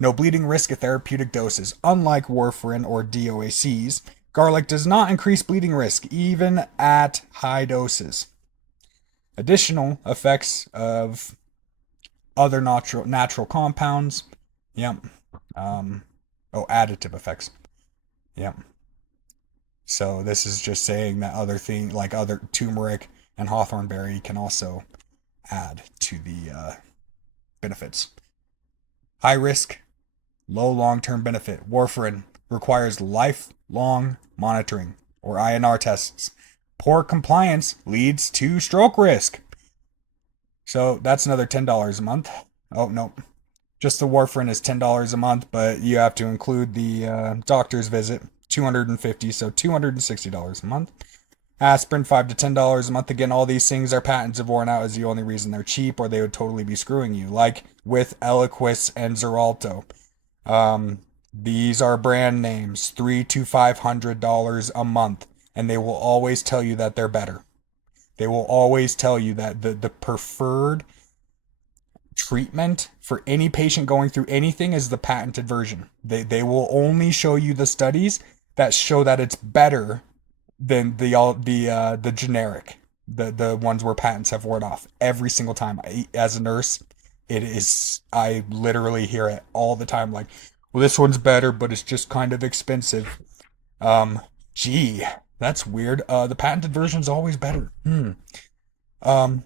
No bleeding risk at therapeutic doses. Unlike warfarin or DOACs, garlic does not increase bleeding risk, even at high doses. Additional effects of other natural compounds. Yep. Additive effects. Yep. So this is just saying that other thing like other turmeric and hawthorn berry can also add to the benefits. High risk, low long-term benefit. Warfarin requires lifelong monitoring or INR tests. Poor compliance leads to stroke risk. So that's another $10 a month. Oh, no. Just the warfarin is $10 a month, but you have to include the doctor's visit, $250, so $260 a month. Aspirin, $5 to $10 a month. Again, all these things are patents have worn out as the only reason they're cheap, or they would totally be screwing you, like with Eliquis and Xarelto. These are brand names, $300 to $500 a month, and they will always tell you that they're better. They will always tell you that the preferred treatment for any patient going through anything is the patented version. They will only show you the studies that show that it's better than the generic, the ones where patents have worn off. Every single time, as a nurse, it is, I literally hear it all the time. Like, well, this one's better, but it's just kind of expensive. Gee, that's weird. The patented version's always better. Um,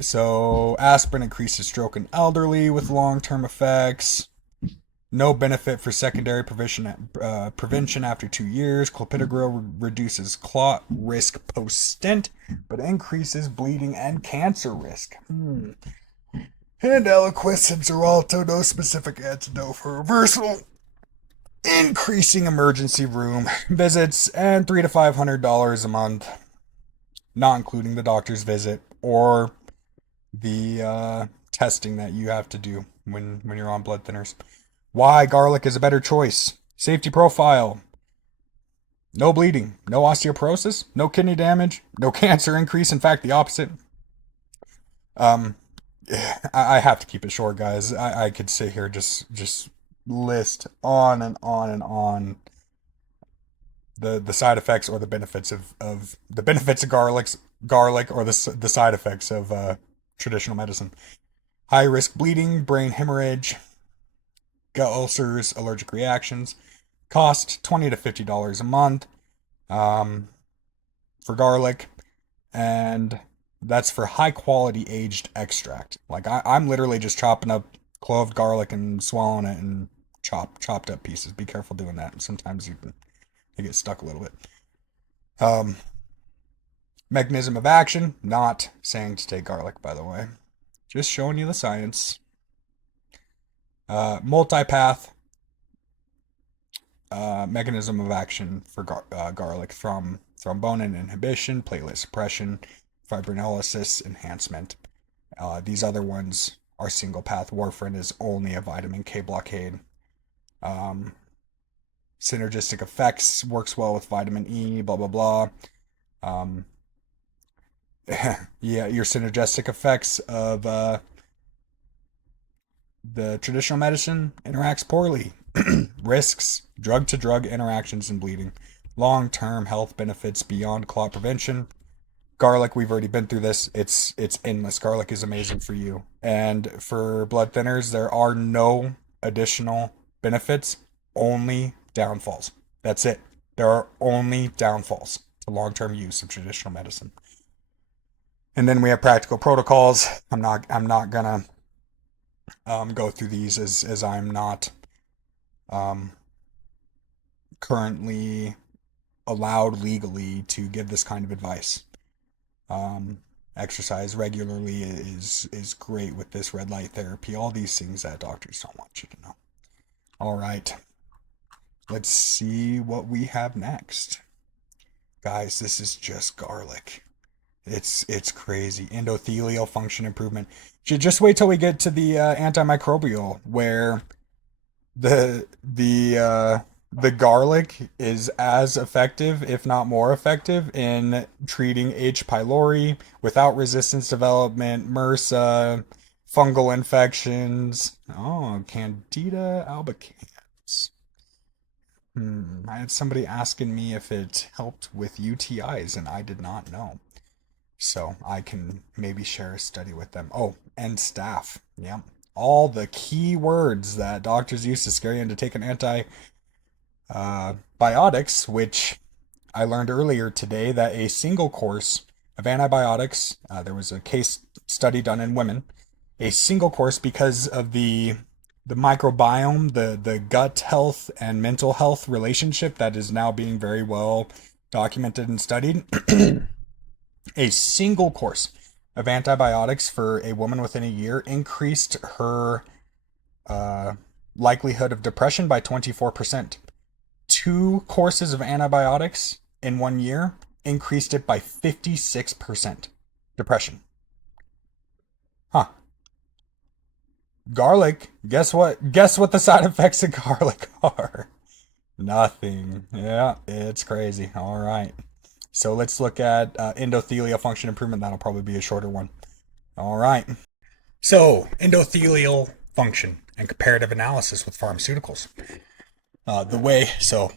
So, aspirin increases stroke in elderly with long-term effects. No benefit for secondary prevention after 2 years. Clopidogrel reduces clot risk post-stent, but increases bleeding and cancer risk. And Eliquis and Xarelto, no specific antidote for reversal. Increasing emergency room visits and $300 to $500 a month, not including the doctor's visit or the testing that you have to do when you're on blood thinners. Why garlic is a better choice. Safety profile. No bleeding, no osteoporosis, no kidney damage, no cancer increase. In fact, the opposite. Um, I have to keep it short, guys. I could sit here just list on and on and on the side effects or the benefits of the benefits of garlic or the side effects of traditional medicine. High risk bleeding, brain hemorrhage, gut ulcers, allergic reactions. Cost $20 to $50 a month for garlic, and that's for high quality aged extract. Like I'm literally just chopping up cloved garlic and swallowing it and chopped up pieces. Be careful doing that. Sometimes you get stuck a little bit. Mechanism of action, not saying to take garlic, by the way. Just showing you the science. Multipath mechanism of action for garlic: thrombonin inhibition, platelet suppression, fibrinolysis enhancement. These other ones are single path. Warfarin is only a vitamin K blockade. Synergistic effects, works well with vitamin E, blah blah blah. Yeah, your synergistic effects of the traditional medicine interacts poorly. Risks, drug to drug interactions and bleeding. Long term health benefits beyond clot prevention. Garlic, we've already been through this. It's endless. Garlic is amazing for you. And for blood thinners, there are no additional benefits, only downfalls. That's it. There are only downfalls to long term use of traditional medicine. And then we have practical protocols. I'm not gonna go through these as I'm not um, currently allowed legally to give this kind of advice. Um, Exercise regularly is great with this red light therapy. All these things that doctors don't want you to know. All right, let's see what we have next. Guys, this is just garlic. It's crazy. Endothelial function improvement. Just wait till we get to the antimicrobial, where the garlic is as effective, if not more effective, in treating H. pylori without resistance development, MRSA, fungal infections. Oh, Candida albicans. I had somebody asking me if it helped with UTIs, and I did not know. So I can maybe share a study with them. Oh, and staph. Yeah. All the key words that doctors use to scare you into taking antibiotics, which I learned earlier today that a single course of antibiotics, there was a case study done in women, a single course because of the microbiome, the gut health and mental health relationship that is now being very well documented and studied. A single course of antibiotics for a woman within a year increased her uh, likelihood of depression by 24%. Two courses of antibiotics in 1 year increased it by 56%. Depression. Huh. Garlic. Guess what? Guess what the side effects of garlic are? Nothing. Yeah, it's crazy. All right. So let's look at endothelial function improvement. That'll probably be a shorter one. All right. So, endothelial function and comparative analysis with pharmaceuticals. Endothelial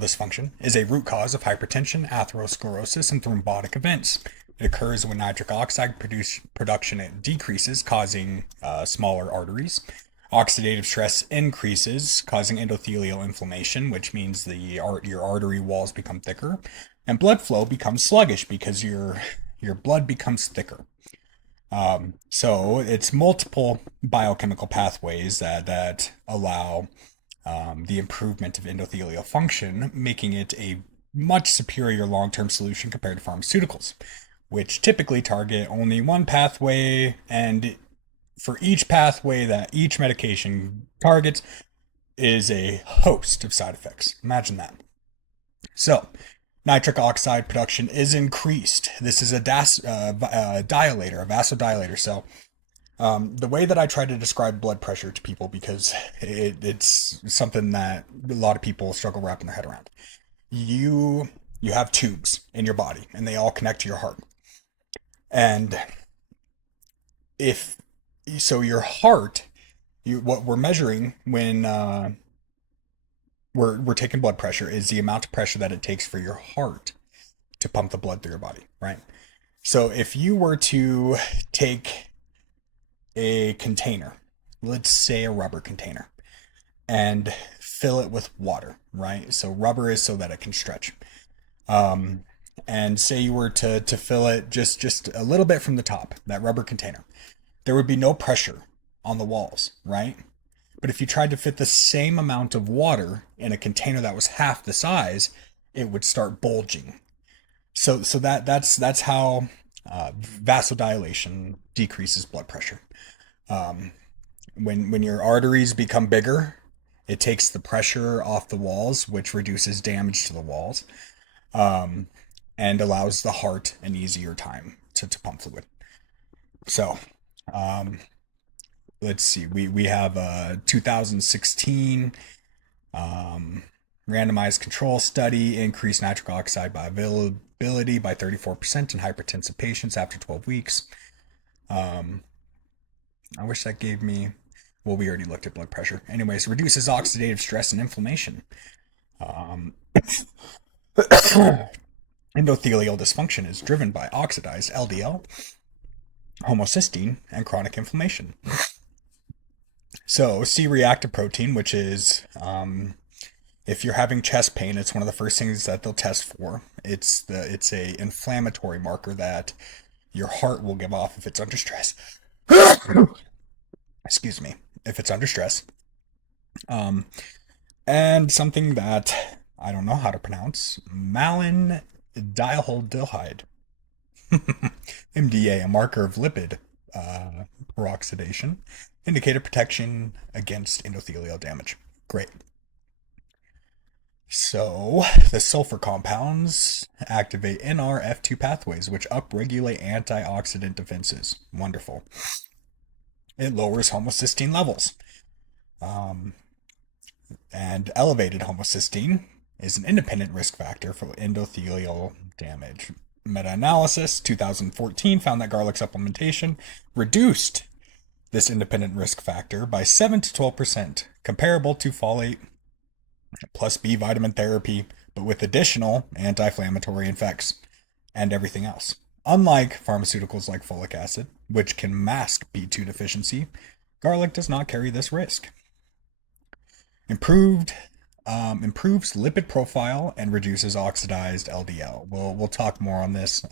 dysfunction is a root cause of hypertension, atherosclerosis, and thrombotic events. It occurs when nitric oxide production decreases, causing smaller arteries. Oxidative stress increases, causing endothelial inflammation, which means your artery walls become thicker, and blood flow becomes sluggish because your blood becomes thicker. So it's multiple biochemical pathways that allow the improvement of endothelial function, making it a much superior long-term solution compared to pharmaceuticals, which typically target only one pathway, and for each pathway that each medication targets is a host of side effects. Imagine that. So, nitric oxide production is increased. This is a dilator, a vasodilator. So, the way that I try to describe blood pressure to people, because it's something that a lot of people struggle wrapping their head around. You you have tubes in your body, and they all connect to your heart. And if so, your heart, what we're measuring when we're taking blood pressure is the amount of pressure that it takes for your heart to pump the blood through your body, right? So if you were to take a container, let's say a rubber container, and fill it with water, right? So rubber is so that it can stretch. Um, and say you were to fill it just a little bit from the top, that rubber container, there would be no pressure on the walls, right? But if you tried to fit the same amount of water in a container that was half the size, it would start bulging. So that's how vasodilation decreases blood pressure. Um, when your arteries become bigger, it takes the pressure off the walls, which reduces damage to the walls, um, and allows the heart an easier time to pump fluid. So, um, let's see. We have a 2016 um, randomized control study increased nitric oxide bioavailability by 34% in hypertensive patients after 12 weeks. Um, I wish that gave me. Well, we already looked at blood pressure. Anyways, reduces oxidative stress and inflammation. Um, Endothelial dysfunction is driven by oxidized LDL, homocysteine, and chronic inflammation. So, C reactive protein, which is if you're having chest pain, it's one of the first things that they'll test for. It's a inflammatory marker that your heart will give off if it's under stress. Excuse me, if it's under stress. Um, and something that I don't know how to pronounce, malin dihydroxide. MDA, a marker of lipid uh, peroxidation, indicated protection against endothelial damage. Great. So, the sulfur compounds activate NRF2 pathways, which upregulate antioxidant defenses. Wonderful. It lowers homocysteine levels. Um, and elevated homocysteine is an independent risk factor for endothelial damage. Meta analysis 2014 found that garlic supplementation reduced this independent risk factor by 7 to 12%, comparable to folate plus B vitamin therapy, but with additional anti inflammatory effects and everything else. Unlike pharmaceuticals like folic acid, which can mask B2 deficiency, garlic does not carry this risk. Improved improves lipid profile and reduces oxidized LDL. We'll talk more on this.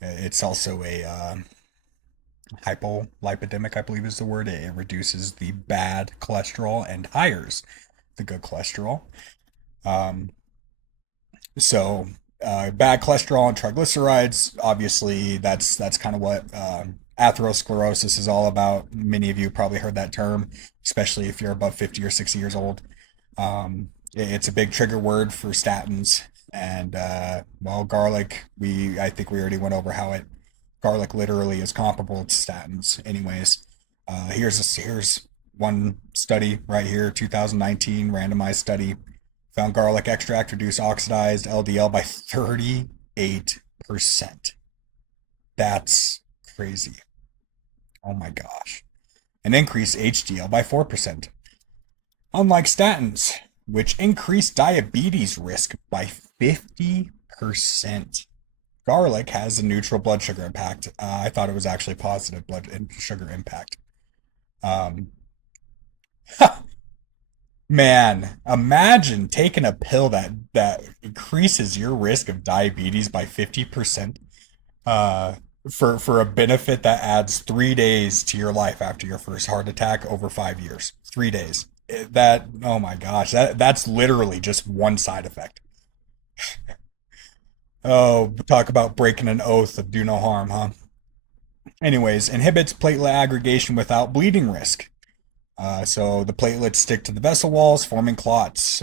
It's also a hypolipidemic, I believe is the word. It reduces the bad cholesterol and higher the good cholesterol. Um, so bad cholesterol and triglycerides, obviously, that's kind of what atherosclerosis is all about. Many of you probably heard that term, especially if you're above 50 or 60 years old. It's a big trigger word for statins, and well, garlic. I think we already went over how garlic literally is comparable to statins. Anyways, here's one study right here, 2019 randomized study found garlic extract reduced oxidized LDL by 38%. That's crazy. Oh my gosh. And increased HDL by 4%. Unlike statins, which increase diabetes risk by 50%. Garlic has a neutral blood sugar impact. I thought it was actually positive blood sugar impact. Um, Man, imagine taking a pill that increases your risk of diabetes by 50% uh for a benefit that adds 3 days to your life after your first heart attack over 5 years. 3 days. That oh my gosh, that's literally just one side effect. Oh, talk about breaking an oath of do no harm, huh? Anyways, inhibits platelet aggregation without bleeding risk. So the platelets stick to the vessel walls, forming clots.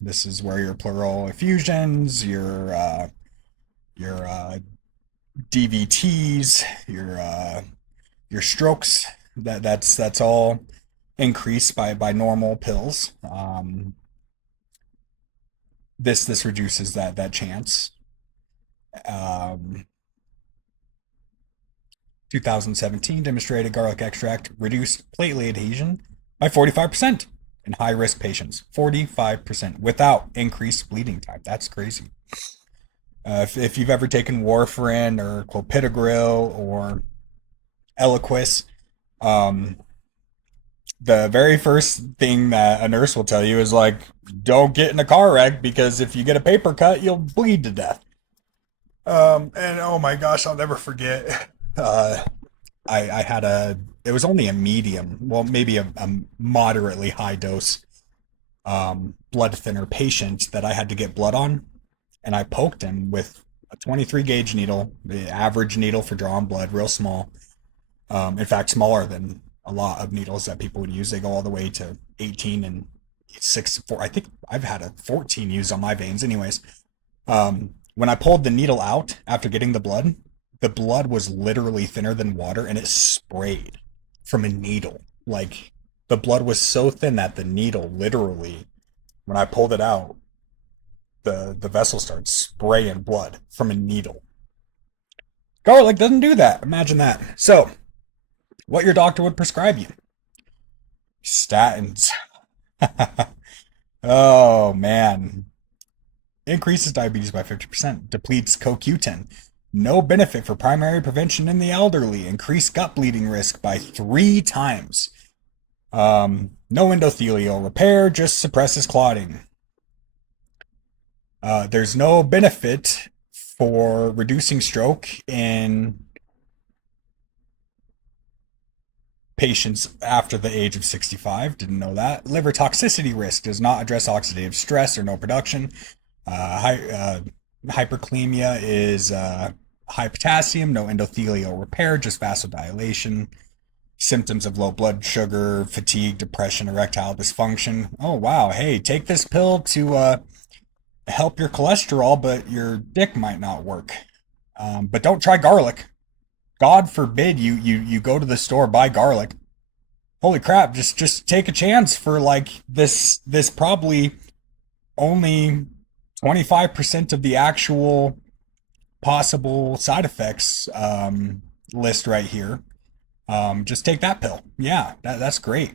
This is where your pleural effusions, your DVTs, your strokes. That's all increased by normal pills. This reduces that chance. Um, 2017 demonstrated garlic extract reduced platelet adhesion by 45% in high risk patients. 45% without increased bleeding time. That's crazy. If you've ever taken warfarin or clopidogrel or Eliquis, um, the very first thing that a nurse will tell you is like, don't get in a car wreck because if you get a paper cut, you'll bleed to death. And oh my gosh, I'll never forget. I had it was only a medium, well, maybe a moderately high dose blood thinner patient that I had to get blood on. And I poked him with a 23 gauge needle, the average needle for drawing blood, real small. In fact, smaller than a lot of needles that people would use. They go all the way to 18 and 4. I think I've had a 14 used on my veins. Anyways, when I pulled the needle out after getting the blood was literally thinner than water and it sprayed from a needle. Like the blood was so thin that the needle literally, when I pulled it out, the vessel started spraying blood from a needle. Garlic doesn't do that. Imagine that. So, what your doctor would prescribe you? Statins. Oh man. Increases diabetes by 50%, depletes CoQ10. No benefit for primary prevention in the elderly. Increased gut bleeding risk by 3 times. No endothelial repair, just suppresses clotting. There's no benefit for reducing stroke in patients after the age of 65. Didn't know that. Liver toxicity risk does not address oxidative stress or no production. Hyperkalemia is high potassium, no endothelial repair, just vasodilation. Symptoms of low blood sugar, fatigue, depression, erectile dysfunction. Oh, wow. Hey, take this pill to help your cholesterol, but your dick might not work. But don't try garlic. God forbid you go to the store, buy garlic. Holy crap, just take a chance for like this probably only 25% of the actual possible side effects list right here. Just take that pill. Yeah, that's great.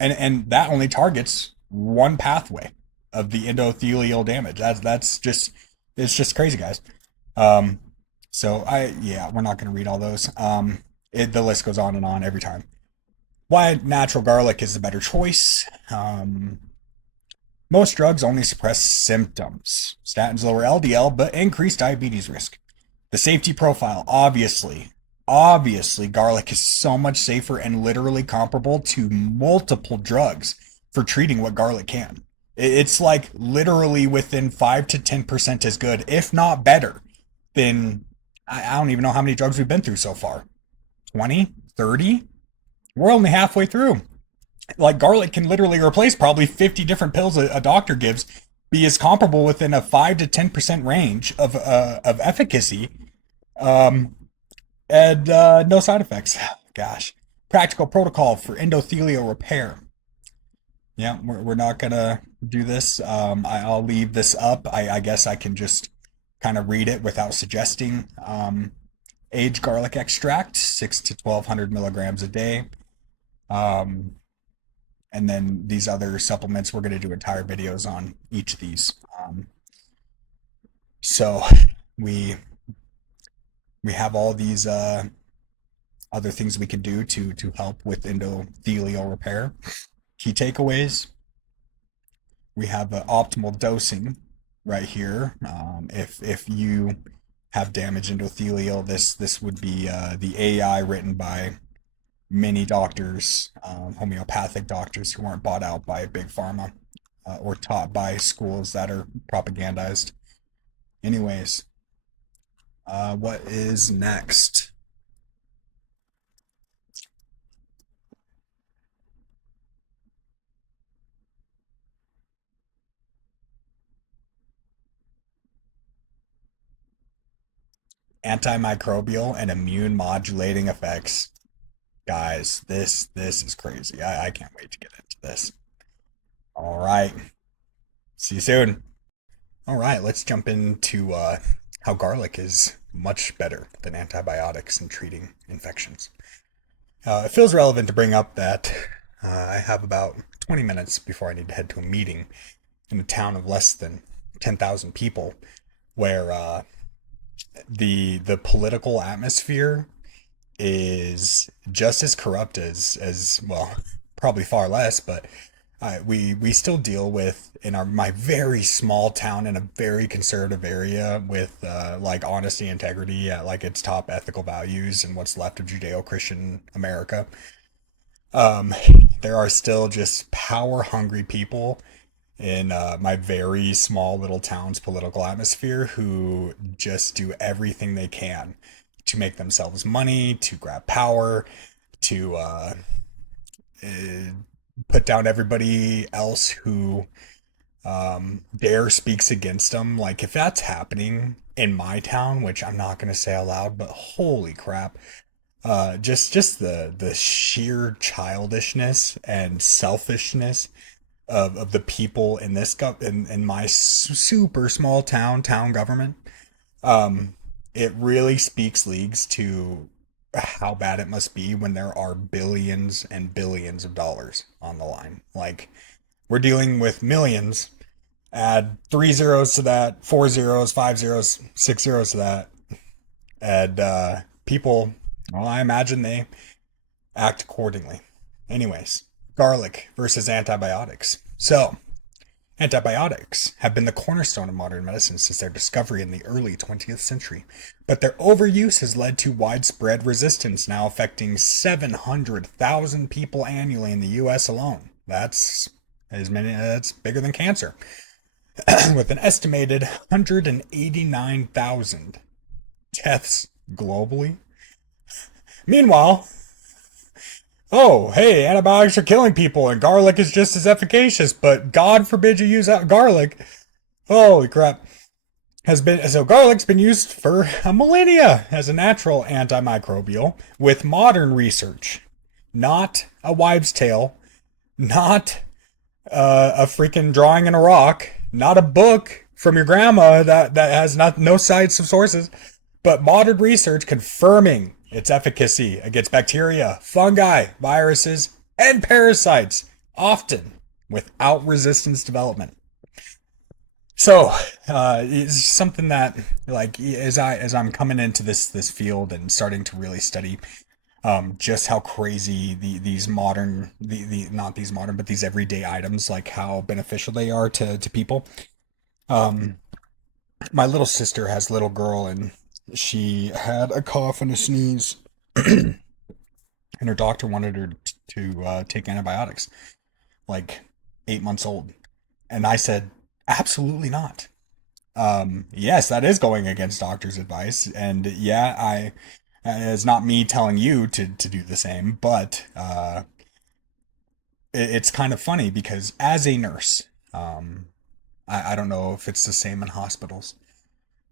And that only targets one pathway of the endothelial damage. That's just it's just crazy, guys. Um, so yeah, we're not going to read all those. The list goes on and on every time. Why natural garlic is the better choice. Most drugs only suppress symptoms. Statins lower LDL but increase diabetes risk. The safety profile, obviously, garlic is so much safer and literally comparable to multiple drugs for treating what garlic can. It's like literally within 5 to 10% as good, if not better, than I don't even know how many drugs we've been through so far. 20, 30? We're only halfway through. Like garlic can literally replace probably 50 different pills a doctor gives, be as comparable within a 5 to 10% range of efficacy, um, and no side effects. Gosh. Practical protocol for endothelial repair. Yeah, we're not gonna do this. I'll leave this up. I guess I can just kind of read it without suggesting. Aged garlic extract, 6 to 1200 milligrams a day. Um, and then these other supplements, we're going to do entire videos on each of these. So we we have all these other things we can do to help with endothelial repair. Key takeaways: we have optimal dosing right here. If you have damaged endothelial, this would be the AI written by many doctors, homeopathic doctors who aren't bought out by big pharma or taught by schools that are propagandized. Anyways, what is next? Antimicrobial and immune modulating effects. Guys, this is crazy. I can't wait to get into this. All right. See you soon. All right, let's jump into how garlic is much better than antibiotics in treating infections. It feels relevant to bring up that I have about 20 minutes before I need to head to a meeting in a town of less than 10,000 people where the political atmosphere is just as corrupt as well, probably far less, but we still deal with in my very small town in a very conservative area with like honesty, integrity at like its top ethical values and what's left of Judeo-Christian America. Um, there are still just power hungry people in my very small little town's political atmosphere who just do everything they can to make themselves money, to grab power, to uh, put down everybody else who dare speaks against them. Like if that's happening in my town, which I'm not gonna say out loud, but holy crap, just the sheer childishness and selfishness of the people in in my super small town government. Um, it really speaks leagues to how bad it must be when there are billions and billions of dollars on the line. Like we're dealing with millions. Add three zeros to that, four zeros, five zeros, six zeros to that, and people. Well, I imagine they act accordingly. Anyways, garlic versus antibiotics. So, antibiotics have been the cornerstone of modern medicine since their discovery in the early 20th century, but their overuse has led to widespread resistance, now affecting 700,000 people annually in the US alone. That's bigger than cancer. With an estimated 189,000 deaths globally. Meanwhile, oh, hey, antibiotics are killing people and garlic is just as efficacious, but God forbid you use garlic. Holy crap. Garlic's been used for a millennia as a natural antimicrobial with modern research, not a wives' tale, not a freaking drawing in a rock, not a book from your grandma that has no sites of sources, but modern research confirming its efficacy against bacteria, fungi, viruses, and parasites, often without resistance development. So it's something that, like, as I'm coming into this field and starting to really study just how crazy these modern the not these modern but these everyday items, like how beneficial they are to people. Um, my little sister has a little girl, and she had a cough and a sneeze, and her doctor wanted her to take antibiotics, like 8 months old, and I said absolutely not. Yes, that is going against doctor's advice, and yeah, it's not me telling you to do the same, but it's kind of funny because as a nurse, um, I don't know if it's the same in hospitals,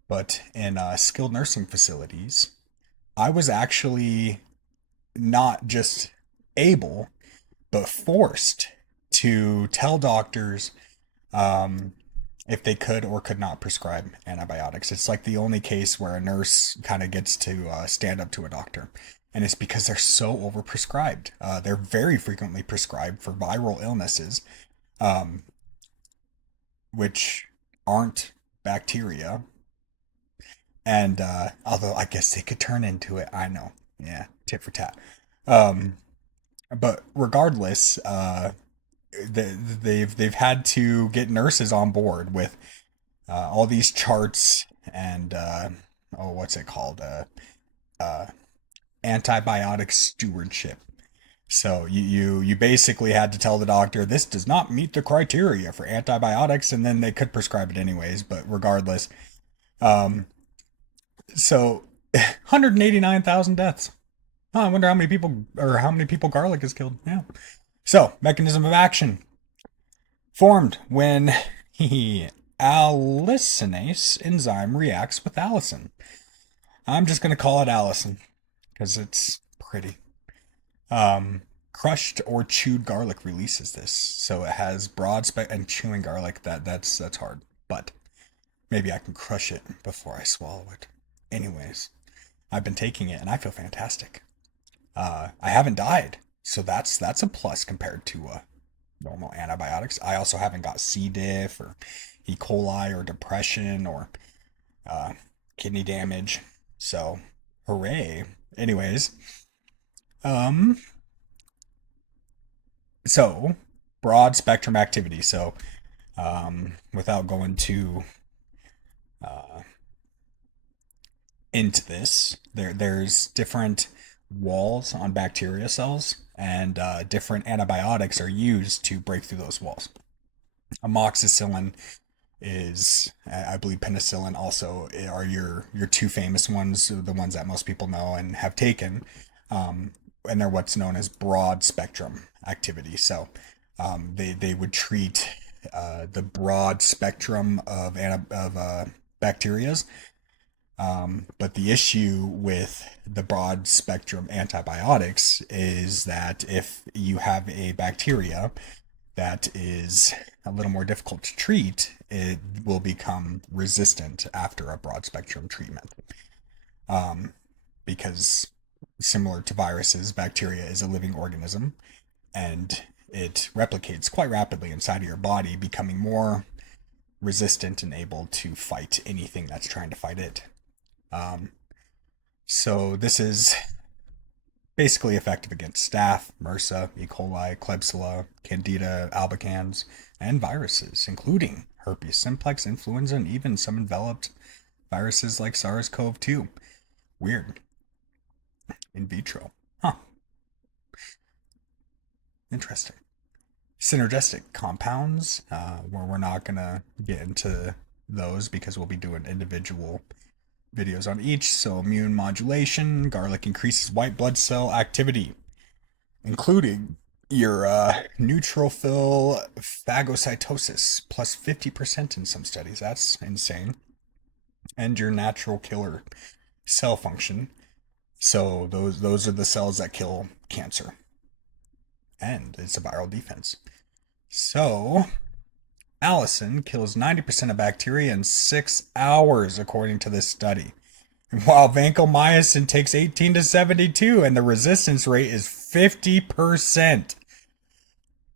but in skilled nursing facilities, I was actually not just able, but forced to tell doctors um, if they could or could not prescribe antibiotics. It's like the only case where a nurse kind of gets to stand up to a doctor. And it's because they're so overprescribed. They're very frequently prescribed for viral illnesses, um, which aren't bacteria. And although I guess they could turn into it, I know. Yeah, tit for tat. Um, but regardless, they've had to get nurses on board with all these charts and oh, what's it called? Uh, Antibiotic stewardship. So you basically had to tell the doctor this does not meet the criteria for antibiotics, and then they could prescribe it anyways. But regardless, um, so 189,000 deaths. Oh, I wonder how many people garlic has killed. Yeah. So mechanism of action formed when the allicinase enzyme reacts with allicin. I'm just gonna call it allicin because it's pretty. Crushed or chewed garlic releases this, so it has broad and chewing garlic that's hard. But maybe I can crush it before I swallow it. Anyways, I've been taking it and I feel fantastic. I haven't died, so that's a plus compared to normal antibiotics. I also haven't got C. diff or E. coli or depression or uh, kidney damage. So, hooray! Anyways, um, so broad spectrum activity. So, without going too uh, into this, there's different walls on bacteria cells, and different antibiotics are used to break through those walls. Amoxicillin is, I believe, penicillin also are your two famous ones, the ones that most people know and have taken, um, and they're what's known as broad spectrum activity. So they would treat the broad spectrum of bacterias. But the issue with the broad spectrum antibiotics is that if you have a bacteria that is a little more difficult to treat, it will become resistant after a broad spectrum treatment. Um, because similar to viruses, bacteria is a living organism and it replicates quite rapidly inside of your body, becoming more resistant and able to fight anything that's trying to fight it. Um, so this is basically effective against staph, MRSA, E. coli, Klebsiella, Candida albicans, and viruses, including herpes simplex, influenza, and even some enveloped viruses like SARS-CoV-2. Weird. In vitro. Huh. Interesting. Synergistic compounds, where we're not going to get into those because we'll be doing individual videos on each. So, immune modulation, garlic increases white blood cell activity, including your neutrophil phagocytosis plus 50% in some studies. That's insane. And your natural killer cell function. So those are the cells that kill cancer. And it's a viral defense. So Allison kills 90% of bacteria in 6 hours, according to this study. While vancomycin takes 18 to 72, and the resistance rate is 50%.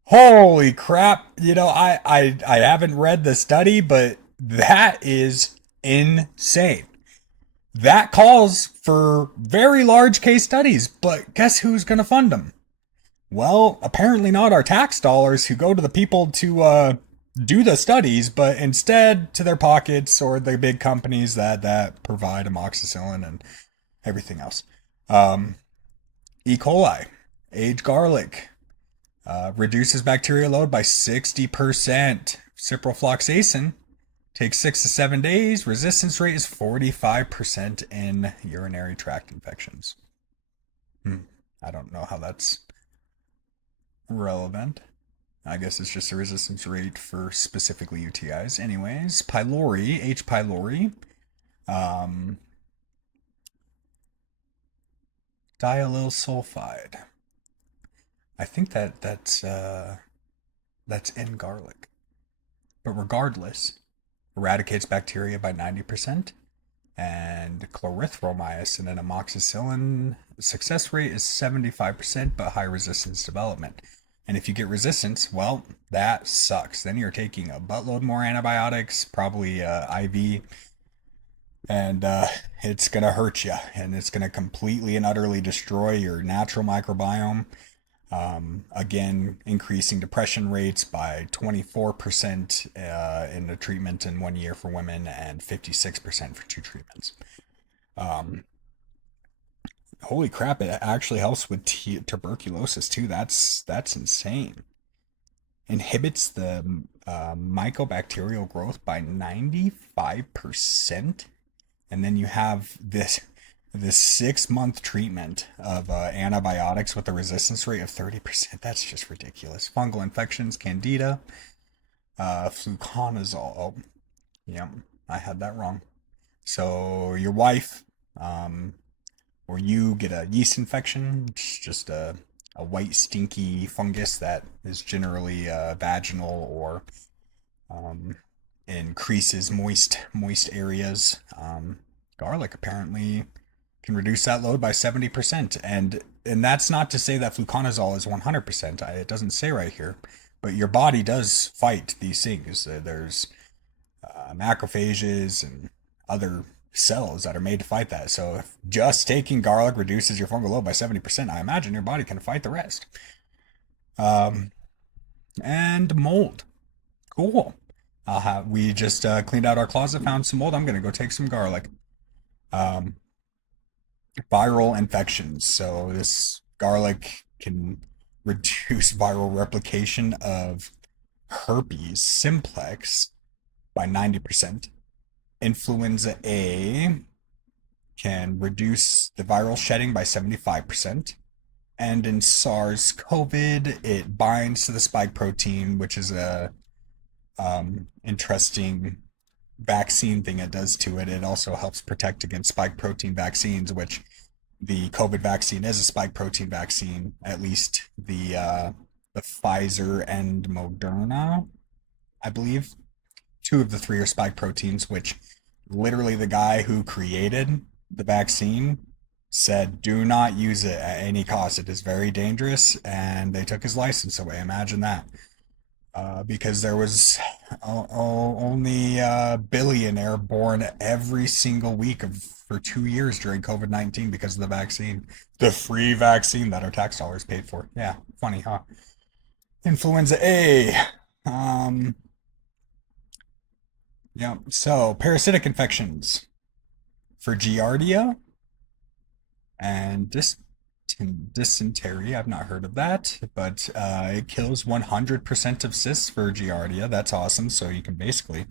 Holy crap. I haven't read the study, but that is insane. That calls for very large case studies, but guess who's going to fund them? Well, apparently not our tax dollars who go to the people to do the studies, but instead to their pockets or the big companies that provide amoxicillin and everything else. E. coli, aged garlic, reduces bacterial load by 60%. Ciprofloxacin takes 6 to 7 days. Resistance rate is 45% in urinary tract infections. I don't know how that's relevant. I guess it's just a resistance rate for specifically UTIs. Anyways, pylori, H. pylori, diallyl sulfide. I think that's in garlic. But regardless, eradicates bacteria by 90%. And clarithromycin and amoxicillin success rate is 75%, but high resistance development. And if you get resistance, well, that sucks. Then you're taking a buttload more antibiotics, probably IV, and it's going to hurt you. And it's going to completely and utterly destroy your natural microbiome. Again, increasing depression rates by 24% in the treatment in 1 year for women and 56% for 2 treatments. Holy crap, it actually helps with tuberculosis too. That's insane. Inhibits the mycobacterial growth by 95%. And then you have this 6-month treatment of antibiotics with a resistance rate of 30%. That's just ridiculous. Fungal infections, candida, fluconazole. Oh, yeah, I had that wrong. So your wife or you get a yeast infection. It's just a white stinky fungus that is generally vaginal or increases moist areas. Garlic apparently can reduce that load by 70%. And that's not to say that fluconazole is 100%. It doesn't say right here. But your body does fight these things. There's macrophages and other cells that are made to fight that. So if just taking garlic reduces your fungal load by 70%, I imagine your body can fight the rest. And mold. Cool. We just cleaned out our closet, found some mold. I'm going to go take some garlic. Viral infections. So this garlic can reduce viral replication of herpes simplex by 90%. Influenza A can reduce the viral shedding by 75%. And in SARS-CoV, it binds to the spike protein, which is a interesting vaccine thing it does to it. It also helps protect against spike protein vaccines, which the COVID vaccine is a spike protein vaccine, at least the Pfizer and Moderna, I believe. 2 of the 3 are spike proteins, which literally the guy who created the vaccine said, do not use it at any cost. It is very dangerous, and they took his license away. Imagine that. Because there was only a billionaire born every single week for 2 years during COVID-19 because of the vaccine. The free vaccine that our tax dollars paid for. Yeah, funny, huh? Influenza A. Yeah, so parasitic infections for Giardia and dysentery. I've not heard of that, but it kills 100% of cysts for Giardia. That's awesome. So you can basically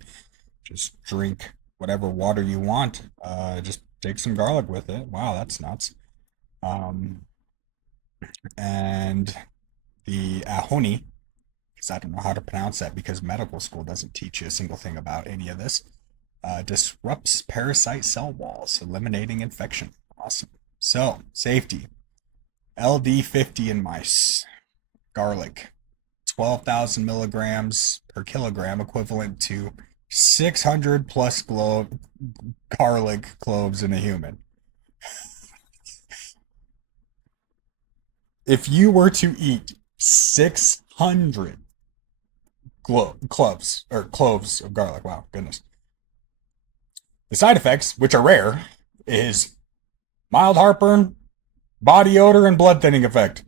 just drink whatever water you want. Just take some garlic with it. Wow, that's nuts. Um, and the ahoni, because I don't know how to pronounce that because medical school doesn't teach you a single thing about any of this. Disrupts parasite cell walls, eliminating infection. Awesome. So, safety. LD50 in mice. Garlic. 12,000 milligrams per kilogram, equivalent to 600 plus garlic cloves in a human. If you were to eat 600 cloves of garlic, wow, goodness. The side effects, which are rare, is mild heartburn, body odor, and blood thinning effect.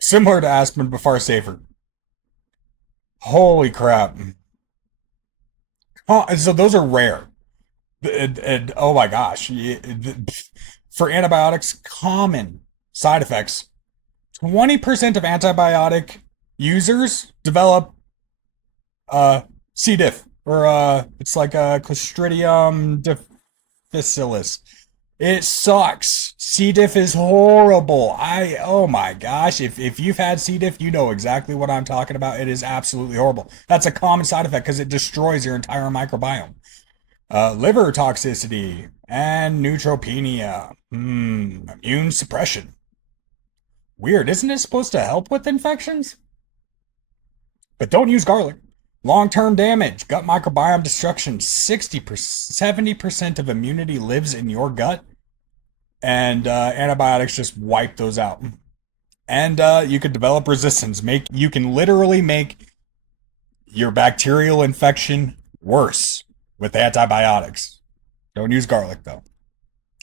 Similar to aspirin, but far safer. Holy crap. Oh, so those are rare. And, oh my gosh. For antibiotics, common side effects. 20% of antibiotic users develop C. diff, or it's like a Clostridium difficile. It sucks. C. diff is horrible. Oh my gosh, if you've had C. diff, you know exactly what I'm talking about. It is absolutely horrible. That's a common side effect because it destroys your entire microbiome. Liver toxicity and neutropenia. Immune suppression. Weird, isn't it supposed to help with infections? But don't use garlic. Long-term damage, gut microbiome destruction. 60%, 70% of immunity lives in your gut, and antibiotics just wipe those out. And you could develop resistance. You can literally make your bacterial infection worse with antibiotics. Don't use garlic though.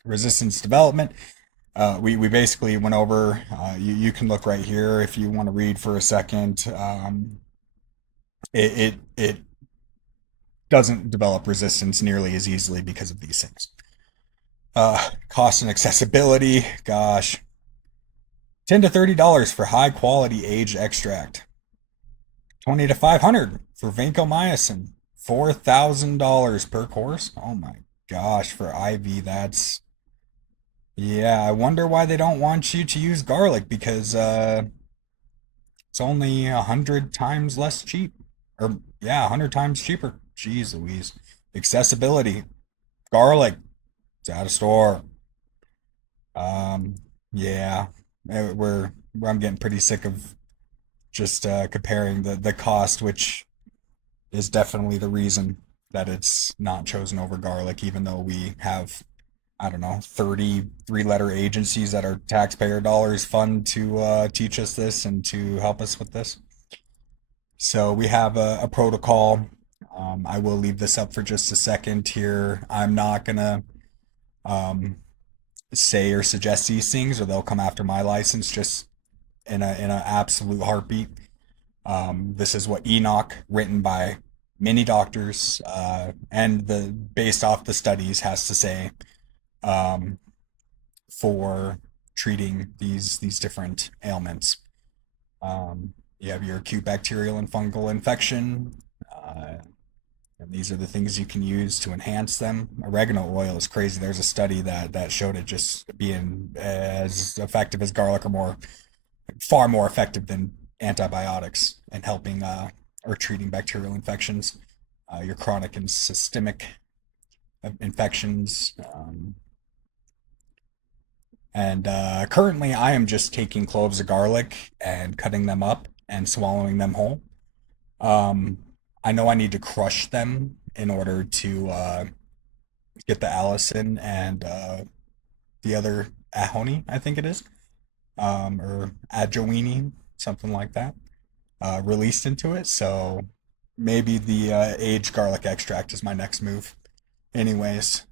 Resistance development. We basically went over. You can look right here if you want to read for a second. It doesn't develop resistance nearly as easily because of these things. Cost and accessibility, gosh, $10 to $30 for high quality aged extract, 20 to 500 for vancomycin, $4,000 per course. Oh my gosh, for IV, that's, yeah. I wonder why they don't want you to use garlic because it's only 100 times less cheap, or yeah, 100 times cheaper. Jeez Louise. Accessibility, garlic, it's out of store. Um, yeah, I'm getting pretty sick of just comparing the cost, which is definitely the reason that it's not chosen over garlic, even though we have, I don't know, 33 letter agencies that are taxpayer dollars fund to teach us this and to help us with this. So we have a protocol. I will leave this up for just a second here. I'm not gonna um, say or suggest these things, or they'll come after my license just in a absolute heartbeat. This is what Enoch, written by many doctors, and the based off the studies, has to say um, for treating these different ailments. You have your acute bacterial and fungal infection. And these are the things you can use to enhance them. Oregano oil is crazy. There's a study that showed it just being as effective as garlic, or far more effective than antibiotics in helping or treating bacterial infections, your chronic and systemic infections. And currently, I am just taking cloves of garlic and cutting them up and swallowing them whole. Um, I know I need to crush them in order to get the allicin and the other ahoni, I think it is, or adjoini, something like that, released into it. So maybe the aged garlic extract is my next move. Anyways,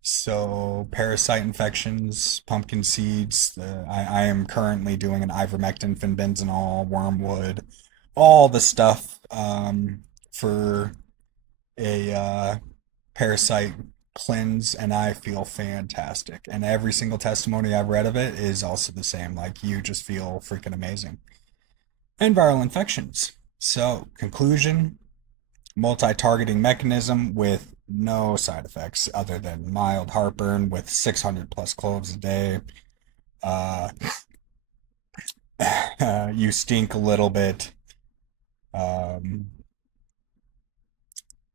so parasite infections, pumpkin seeds. I am currently doing an ivermectin, fenbendazole, wormwood, all the stuff for a parasite cleanse, and I feel fantastic. And every single testimony I've read of it is also the same. Like, you just feel freaking amazing. And viral infections. So, conclusion, multi-targeting mechanism with no side effects other than mild heartburn with 600 plus cloves a day. Uh, you stink a little bit. Um,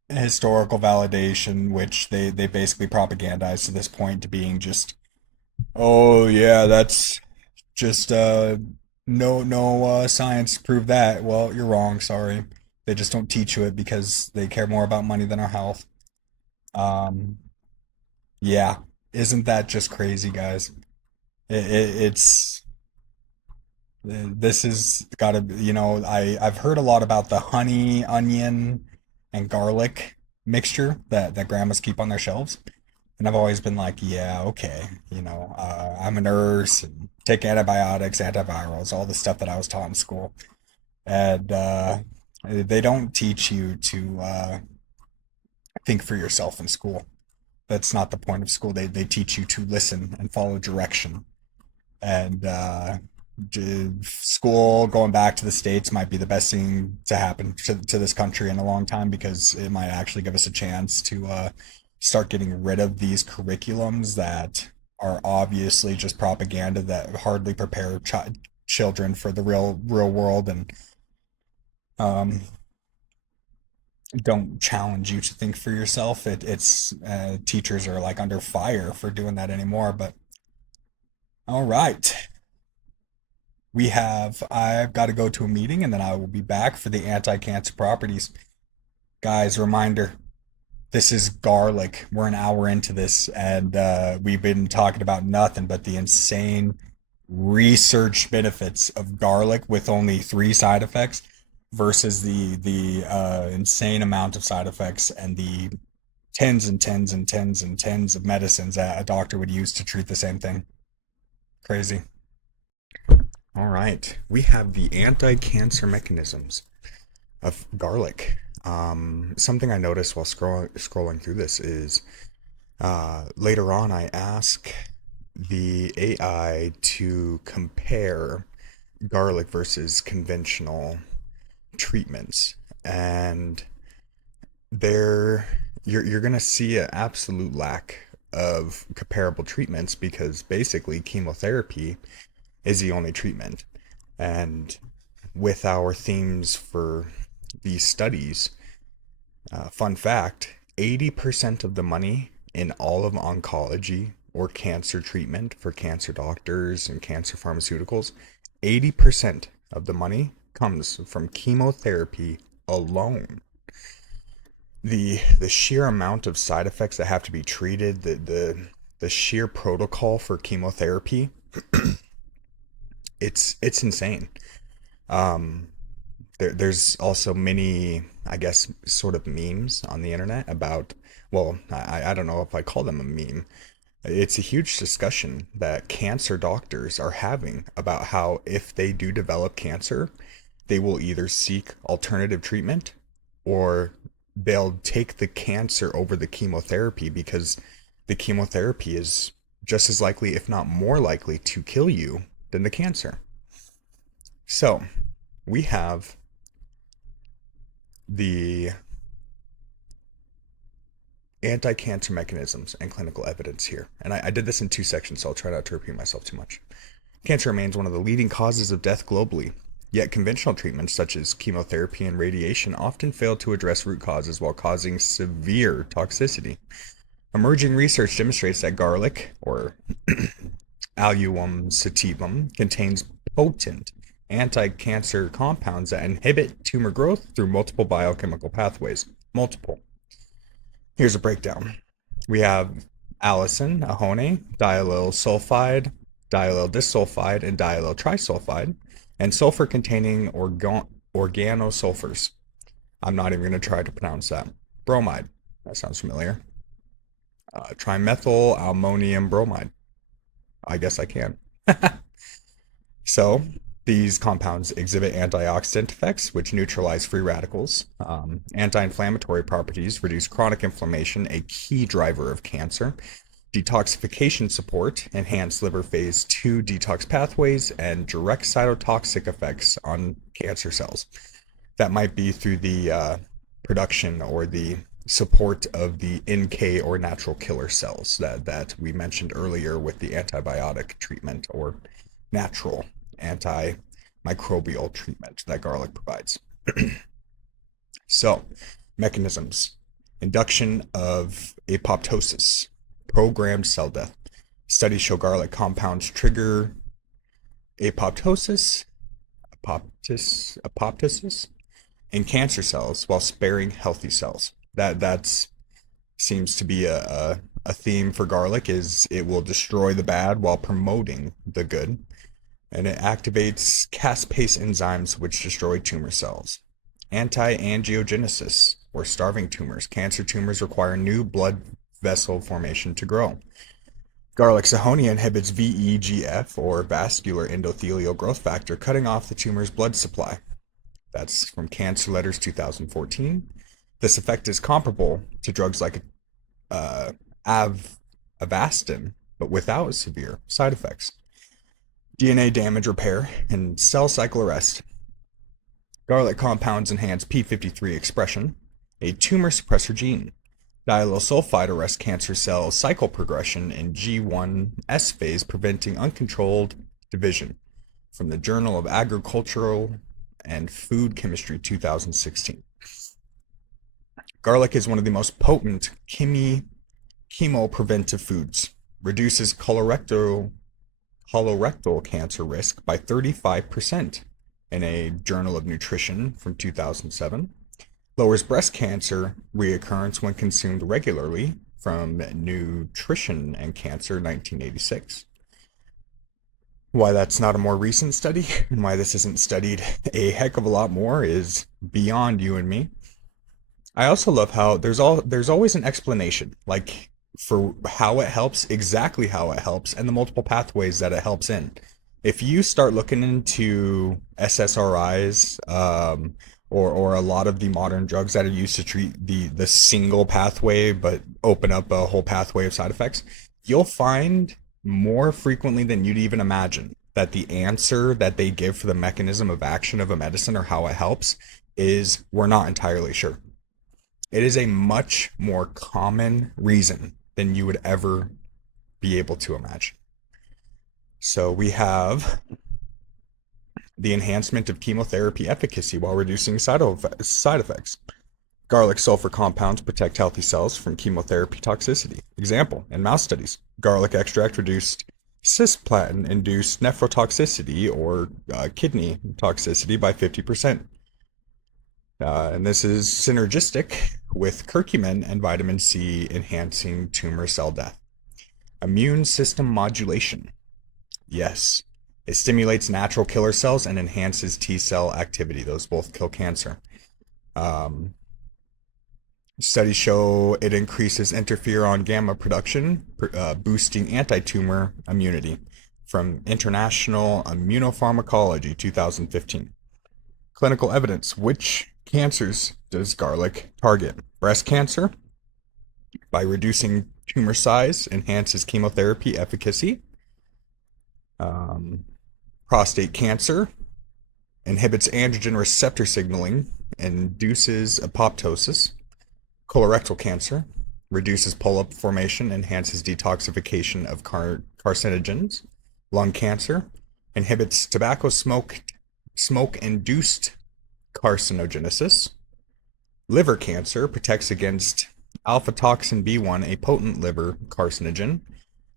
Historical validation, which they basically propagandize to this point to being just, oh yeah, that's just no science to prove that. Well, you're wrong. Sorry, they just don't teach you it because they care more about money than our health. Um, yeah, isn't that just crazy, guys? It's this is gotta, I've heard a lot about the honey, onion, and garlic mixture that grandmas keep on their shelves. And I've always been like, yeah, okay, I'm a nurse and take antibiotics, antivirals, all the stuff that I was taught in school. And they don't teach you to think for yourself in school. That's not the point of school. They teach you to listen and follow direction. And school going back to the States might be the best thing to happen to this country in a long time because it might actually give us a chance to start getting rid of these curriculums that are obviously just propaganda that hardly prepare children for the real world and um, don't challenge you to think for yourself. It's teachers are like under fire for doing that anymore. But all right, I've got to go to a meeting and then I will be back for the anti-cancer properties. Guys, reminder, this is garlic. We're an hour into this and we've been talking about nothing but the insane research benefits of garlic with only three side effects versus the insane amount of side effects and the tens and tens and tens and tens of medicines that a doctor would use to treat the same thing. Crazy. All right, we have the anti-cancer mechanisms of garlic. Something I noticed while scrolling through this is later on I ask the AI to compare garlic versus conventional treatments, and there you're gonna see an absolute lack of comparable treatments because basically chemotherapy is the only treatment. And with our themes for these studies, fun fact, 80% of the money in all of oncology or cancer treatment for cancer doctors and cancer pharmaceuticals, 80% of the money comes from chemotherapy alone. The sheer amount of side effects that have to be treated, the sheer protocol for chemotherapy, it's insane. Um, there's also many, I guess, sort of memes on the internet about, well, I don't know if I call them a meme. It's a huge discussion that cancer doctors are having about how if they do develop cancer, they will either seek alternative treatment or they'll take the cancer over the chemotherapy because the chemotherapy is just as likely, if not more likely, to kill you than the cancer. So, we have the anti-cancer mechanisms and clinical evidence here. And I did this in two sections, so I'll try not to repeat myself too much. Cancer remains one of the leading causes of death globally, yet conventional treatments such as chemotherapy and radiation often fail to address root causes while causing severe toxicity. Emerging research demonstrates that garlic, or allium sativum, contains potent anti-cancer compounds that inhibit tumor growth through multiple biochemical pathways. Multiple. Here's a breakdown. We have allicin, ahone, diallyl sulfide, diallyl disulfide, and diallyl trisulfide, and sulfur-containing organosulfurs. I'm not even going to try to pronounce that. Bromide. That sounds familiar. Trimethyl ammonium bromide. I guess I can. So, these compounds exhibit antioxidant effects, which neutralize free radicals. Anti-inflammatory properties reduce chronic inflammation, a key driver of cancer. Detoxification support, enhance liver phase 2 detox pathways, and direct cytotoxic effects on cancer cells. That might be through the production or the support of the NK or natural killer cells that we mentioned earlier with the antibiotic treatment or natural antimicrobial treatment that garlic provides. So, mechanisms: induction of apoptosis, programmed cell death. Studies show garlic compounds trigger apoptosis, apoptosis in cancer cells while sparing healthy cells. That's seems to be a theme for garlic is it will destroy the bad while promoting the good. And it activates caspase enzymes which destroy tumor cells. Anti-angiogenesis, or starving tumors. Cancer tumors require new blood vessel formation to grow. Garlic sahonia inhibits VEGF, or vascular endothelial growth factor, cutting off the tumor's blood supply. That's from Cancer Letters 2014. This effect is comparable to drugs like Avastin, but without severe side effects. DNA damage repair and cell cycle arrest. Garlic compounds enhance p53 expression, a tumor suppressor gene. Diallyl sulfide arrests cancer cell cycle progression in G1S phase, preventing uncontrolled division. From the Journal of Agricultural and Food Chemistry 2016. Garlic is one of the most potent chemopreventive foods. Reduces colorectal cancer risk by 35% in a Journal of Nutrition from 2007. Lowers breast cancer reoccurrence when consumed regularly from Nutrition and Cancer 1986. Why that's not a more recent study and why this isn't studied a heck of a lot more is beyond you and me. I also love how there's always an explanation, like for how it helps, exactly how it helps, and the multiple pathways that it helps in. If you start looking into SSRIs, or a lot of the modern drugs that are used to treat the single pathway but open up a whole pathway of side effects, you'll find more frequently than you'd even imagine that the answer that they give for the mechanism of action of a medicine or how it helps is we're not entirely sure. It is a much more common reason than you would ever be able to imagine. So we have the enhancement of chemotherapy efficacy while reducing side effects. Garlic sulfur compounds protect healthy cells from chemotherapy toxicity. Example, in mouse studies, garlic extract reduced cisplatin-induced nephrotoxicity or kidney toxicity by 50%. And this is synergistic with curcumin and vitamin C enhancing tumor cell death. Immune system modulation. Yes, it stimulates natural killer cells and enhances T cell activity. Those both kill cancer. Studies show it increases interferon gamma production, boosting anti-tumor immunity. From International Immunopharmacology 2015. Clinical evidence. Which cancers does garlic target? Breast cancer, by reducing tumor size, enhances chemotherapy efficacy. Prostate cancer, inhibits androgen receptor signaling, induces apoptosis. Colorectal cancer, reduces polyp formation, enhances detoxification of carcinogens. Lung cancer, inhibits tobacco smoke-induced carcinogenesis. Liver cancer, protects against alpha toxin B1, a potent liver carcinogen.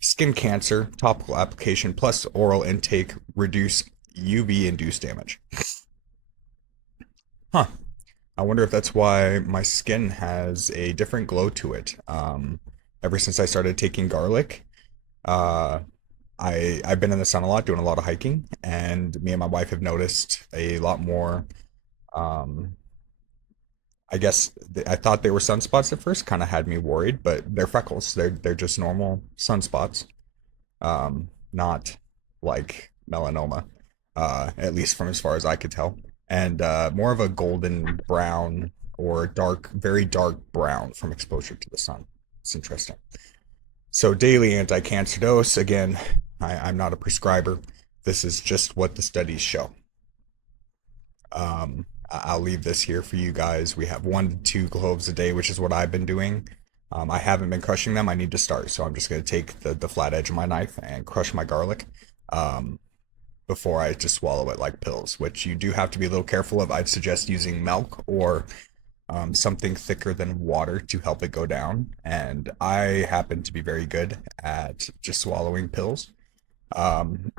Skin cancer, topical application plus oral intake reduce UV-induced damage. Huh. I wonder if that's why my skin has a different glow to it. Ever since I started taking garlic, uh, I've been in the sun a lot, doing a lot of hiking, and me and my wife have noticed a lot more. Um, I guess I thought they were sunspots at first, kind of had me worried, but they're freckles. They're just normal sunspots, not like melanoma, at least from as far as I could tell, and more of a golden brown or dark, very dark brown from exposure to the sun. It's interesting. So daily anti-cancer dose, again, I'm not a prescriber. This is just what the studies show. I'll leave this here for you guys. We have 1 to 2 cloves a day, which is what I've been doing. I haven't been crushing them. I need to start, so I'm just gonna take the flat edge of my knife and crush my garlic um, before I just swallow it like pills, which you do have to be a little careful of. I'd suggest using milk or something thicker than water to help it go down. And I happen to be very good at just swallowing pills. Um,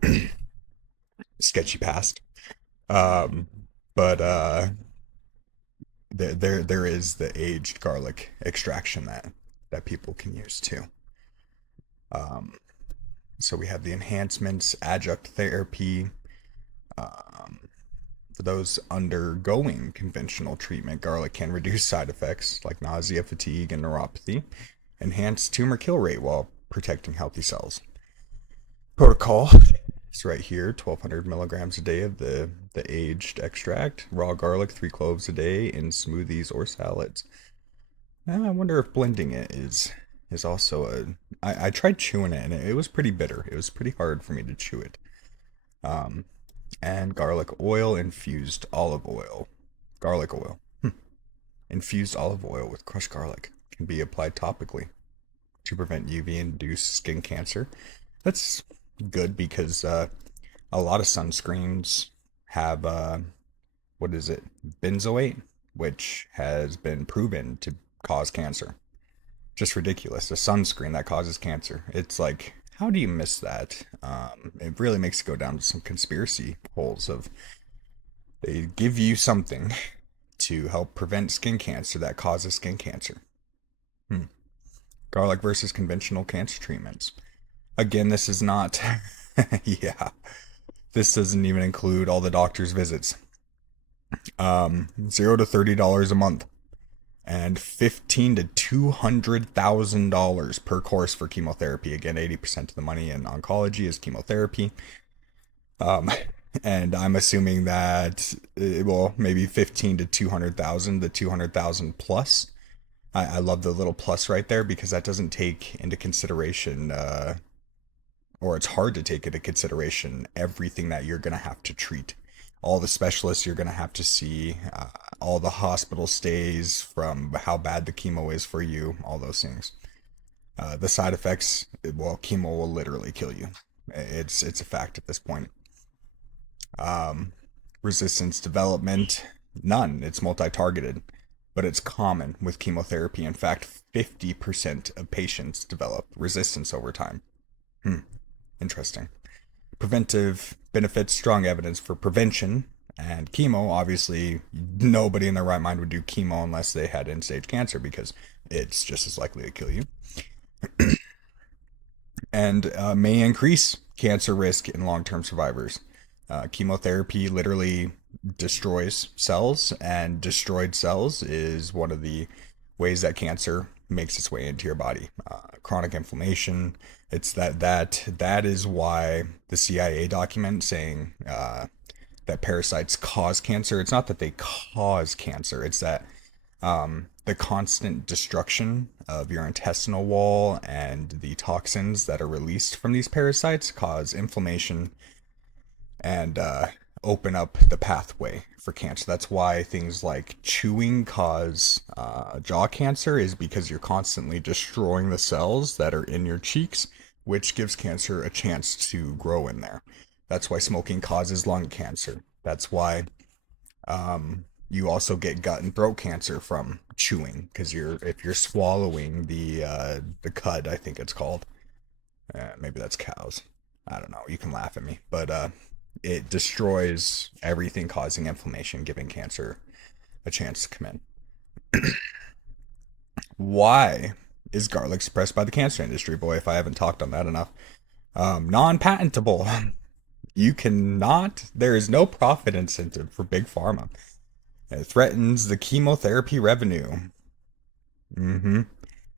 Sketchy past. Um, but there is the aged garlic extraction that people can use too. Um, so we have the enhancements, adjunct therapy. Um, for those undergoing conventional treatment, garlic can reduce side effects like nausea, fatigue, and neuropathy, enhance tumor kill rate while protecting healthy cells. Protocol is right here: 1,200 milligrams a day of the aged extract, raw garlic, 3 cloves a day in smoothies or salads. I wonder if blending it is also a. I tried chewing it and it was pretty bitter. It was pretty hard for me to chew it. Um, and garlic oil, infused olive oil, garlic oil, infused olive oil with crushed garlic can be applied topically to prevent UV-induced skin cancer. That's good because a lot of sunscreens have what is it, benzoate, which has been proven to cause cancer. Just ridiculous. A sunscreen that causes cancer. It's like, how do you miss that? It really makes it go down to some conspiracy holes of they give you something to help prevent skin cancer that causes skin cancer. Hmm. Garlic versus conventional cancer treatments. Again, this is not, yeah, this doesn't even include all the doctor's visits. $0 to $30 a month, and $15 to $200,000 per course for chemotherapy. Again, 80% of the money in oncology is chemotherapy. Um, and I'm assuming that well, maybe 15 to 200,000, the 200,000 plus. I love the little plus right there because that doesn't take into consideration, or it's hard to take into consideration everything that you're gonna have to treat, all the specialists you're gonna have to see, all the hospital stays from how bad the chemo is for you, all those things. The side effects, well, chemo will literally kill you. It's a fact at this point. Um, Resistance development, none. It's multi-targeted, but it's common with chemotherapy. In fact, 50% of patients develop resistance over time. Hmm, interesting. Preventive benefits, strong evidence for prevention. And chemo, obviously, nobody in their right mind would do chemo unless they had end stage cancer because it's just as likely to kill you. And may increase cancer risk in long term survivors. Chemotherapy literally destroys cells, and destroyed cells is one of the ways that cancer makes its way into your body. Chronic inflammation. It's that is why the CIA document saying that parasites cause cancer. It's not that they cause cancer. It's that the constant destruction of your intestinal wall and the toxins that are released from these parasites cause inflammation and open up the pathway for cancer. That's why things like chewing cause jaw cancer, is because you're constantly destroying the cells that are in your cheeks, which gives cancer a chance to grow in there. That's why smoking causes lung cancer. That's why you also get gut and throat cancer from chewing, because if you're swallowing the cud, I think it's called. Maybe that's cows. I don't know. You can laugh at me, but it destroys everything, causing inflammation, giving cancer a chance to come in. Why is garlic suppressed by the cancer industry? Boy, if I haven't talked on that enough. Non-patentable. You cannot. There is no profit incentive for big pharma. It threatens the chemotherapy revenue. Mm-hmm.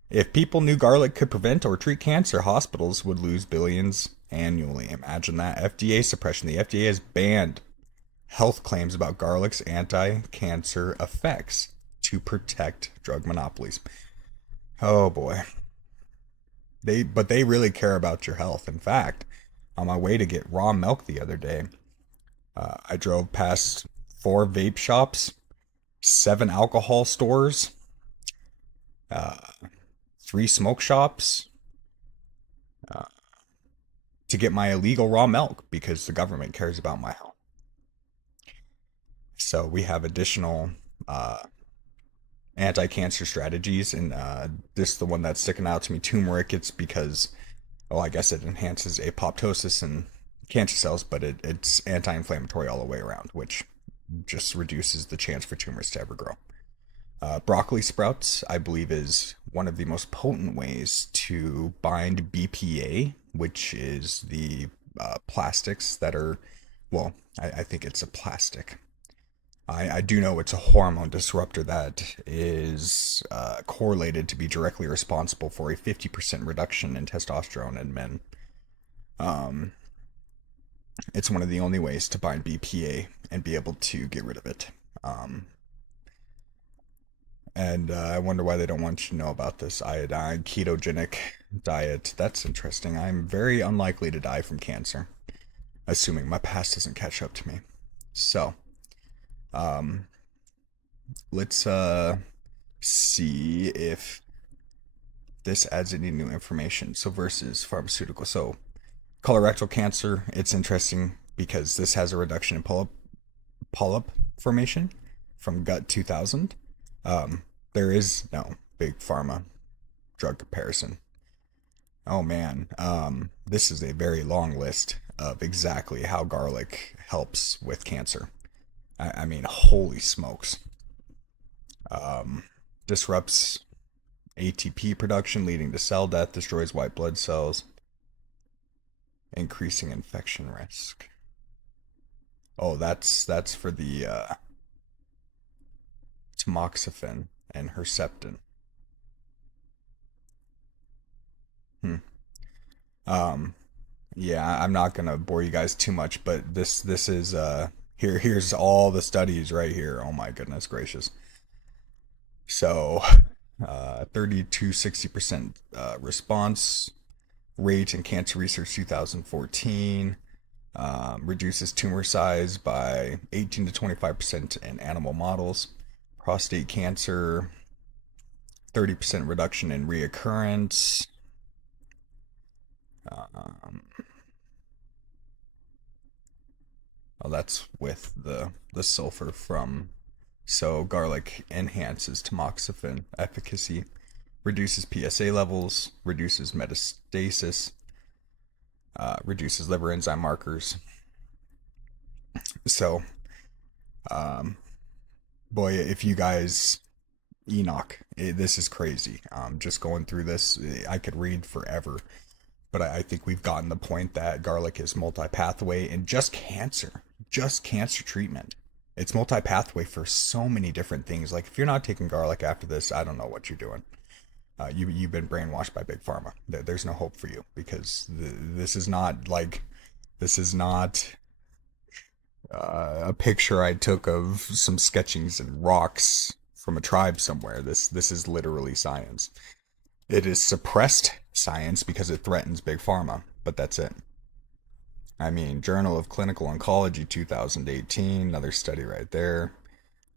If people knew garlic could prevent or treat cancer, hospitals would lose billions annually. Imagine that. FDA suppression. The FDA has banned health claims about garlic's anti-cancer effects to protect drug monopolies. Oh boy. But they really care about your health. In fact, on my way to get raw milk the other day, I drove past 4 vape shops 7 alcohol stores, uh, 3 smoke shops, uh, to get my illegal raw milk because the government cares about my health. So we have additional uh, anti-cancer strategies, and this the one that's sticking out to me. Turmeric. It's because, oh, I guess it enhances apoptosis in cancer cells, but it's anti-inflammatory all the way around, which just reduces the chance for tumors to ever grow. Broccoli sprouts, I believe, is one of the most potent ways to bind BPA, which is the plastics that are, well, I think it's a plastic. I do know it's a hormone disruptor that is correlated to be directly responsible for a 50% reduction in testosterone in men. Um, it's one of the only ways to bind BPA and be able to get rid of it. Um, and I wonder why they don't want you to know about this iodine ketogenic diet. That's interesting. I'm very unlikely to die from cancer, assuming my past doesn't catch up to me. So, um, let's see if this adds any new information. So versus pharmaceutical. So colorectal cancer, it's interesting because this has a reduction in polyp formation from gut 2000. There is no big pharma drug comparison. Oh man, this is a very long list of exactly how garlic helps with cancer. I mean, holy smokes. Um, Disrupts ATP production, leading to cell death, destroys white blood cells, increasing infection risk. Oh, that's for the tamoxifen and Herceptin. Hmm. Um, yeah, I'm not gonna bore you guys too much, but this is here's all the studies right here. Oh my goodness gracious. So, 30 to 60% response rate in cancer research 2014. Reduces tumor size by 18 to 25% in animal models. Prostate cancer, 30% reduction in reoccurrence. Um, oh, that's with the sulfur from. So garlic enhances tamoxifen efficacy, reduces PSA levels, reduces metastasis, reduces liver enzyme markers. So, um, boy, if you guys, Enoch, this is crazy. Just going through this, I could read forever. But I think we've gotten the point that garlic is multi-pathway in just cancer treatment. It's multi-pathway for so many different things. Like if you're not taking garlic after this, I don't know what you're doing. You've been brainwashed by big pharma. There's no hope for you because this is not like this is not a picture I took of some sketchings and rocks from a tribe somewhere. This is literally science. It is suppressed science because it threatens big pharma, but that's it. I mean, Journal of Clinical Oncology 2018, another study right there.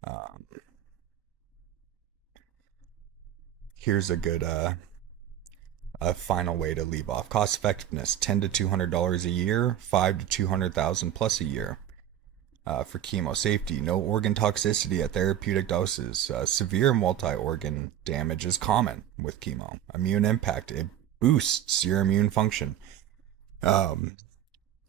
Um, Here's a good a final way to leave off. Cost effectiveness: $10 to $200 a year, 5 to 200,000 plus a year. For chemo safety, no organ toxicity at therapeutic doses. Severe multi-organ damage is common with chemo. Immune impact: it boosts your immune function. Um,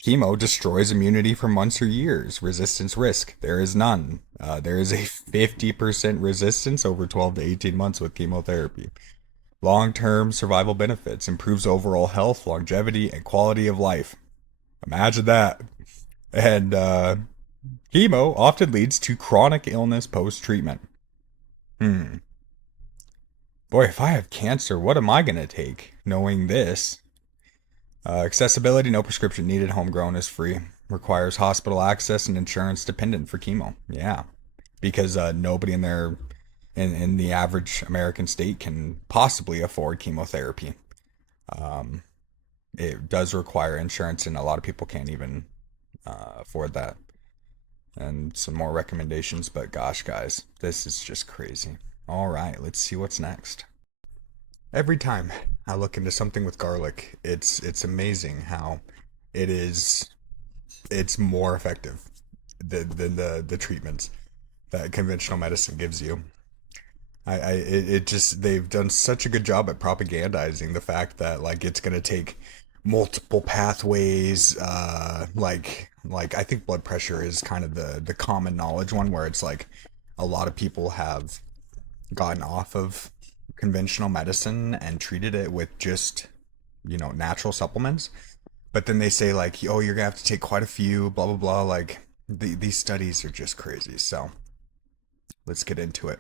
Chemo destroys immunity for months or years. Resistance risk: there is none. There is a 50% resistance over 12 to 18 months with chemotherapy. Long-term survival benefits: improves overall health, longevity, and quality of life. Imagine that. And chemo often leads to chronic illness post-treatment. Hmm. Boy, if I have cancer, what am I going to take? Knowing this. Accessibility: no prescription needed. Homegrown is free. Requires hospital access and insurance dependent for chemo. Yeah. Because nobody in their in the average American state can possibly afford chemotherapy. Um, it does require insurance, and a lot of people can't even afford that. and some more recommendations. But gosh, guys, this is just crazy. All right, let's see what's next. Every time I look into something with garlic, it's amazing how it is it's more effective than the treatments that conventional medicine gives you. It just they've done such a good job at propagandizing the fact that like it's gonna take multiple pathways. Like I think blood pressure is kind of the common knowledge one where it's like a lot of people have gotten off of conventional medicine and treated it with just natural supplements. But then they say like, oh, you're gonna have to take quite a few, blah blah blah. Like these studies are just crazy. So let's get into it.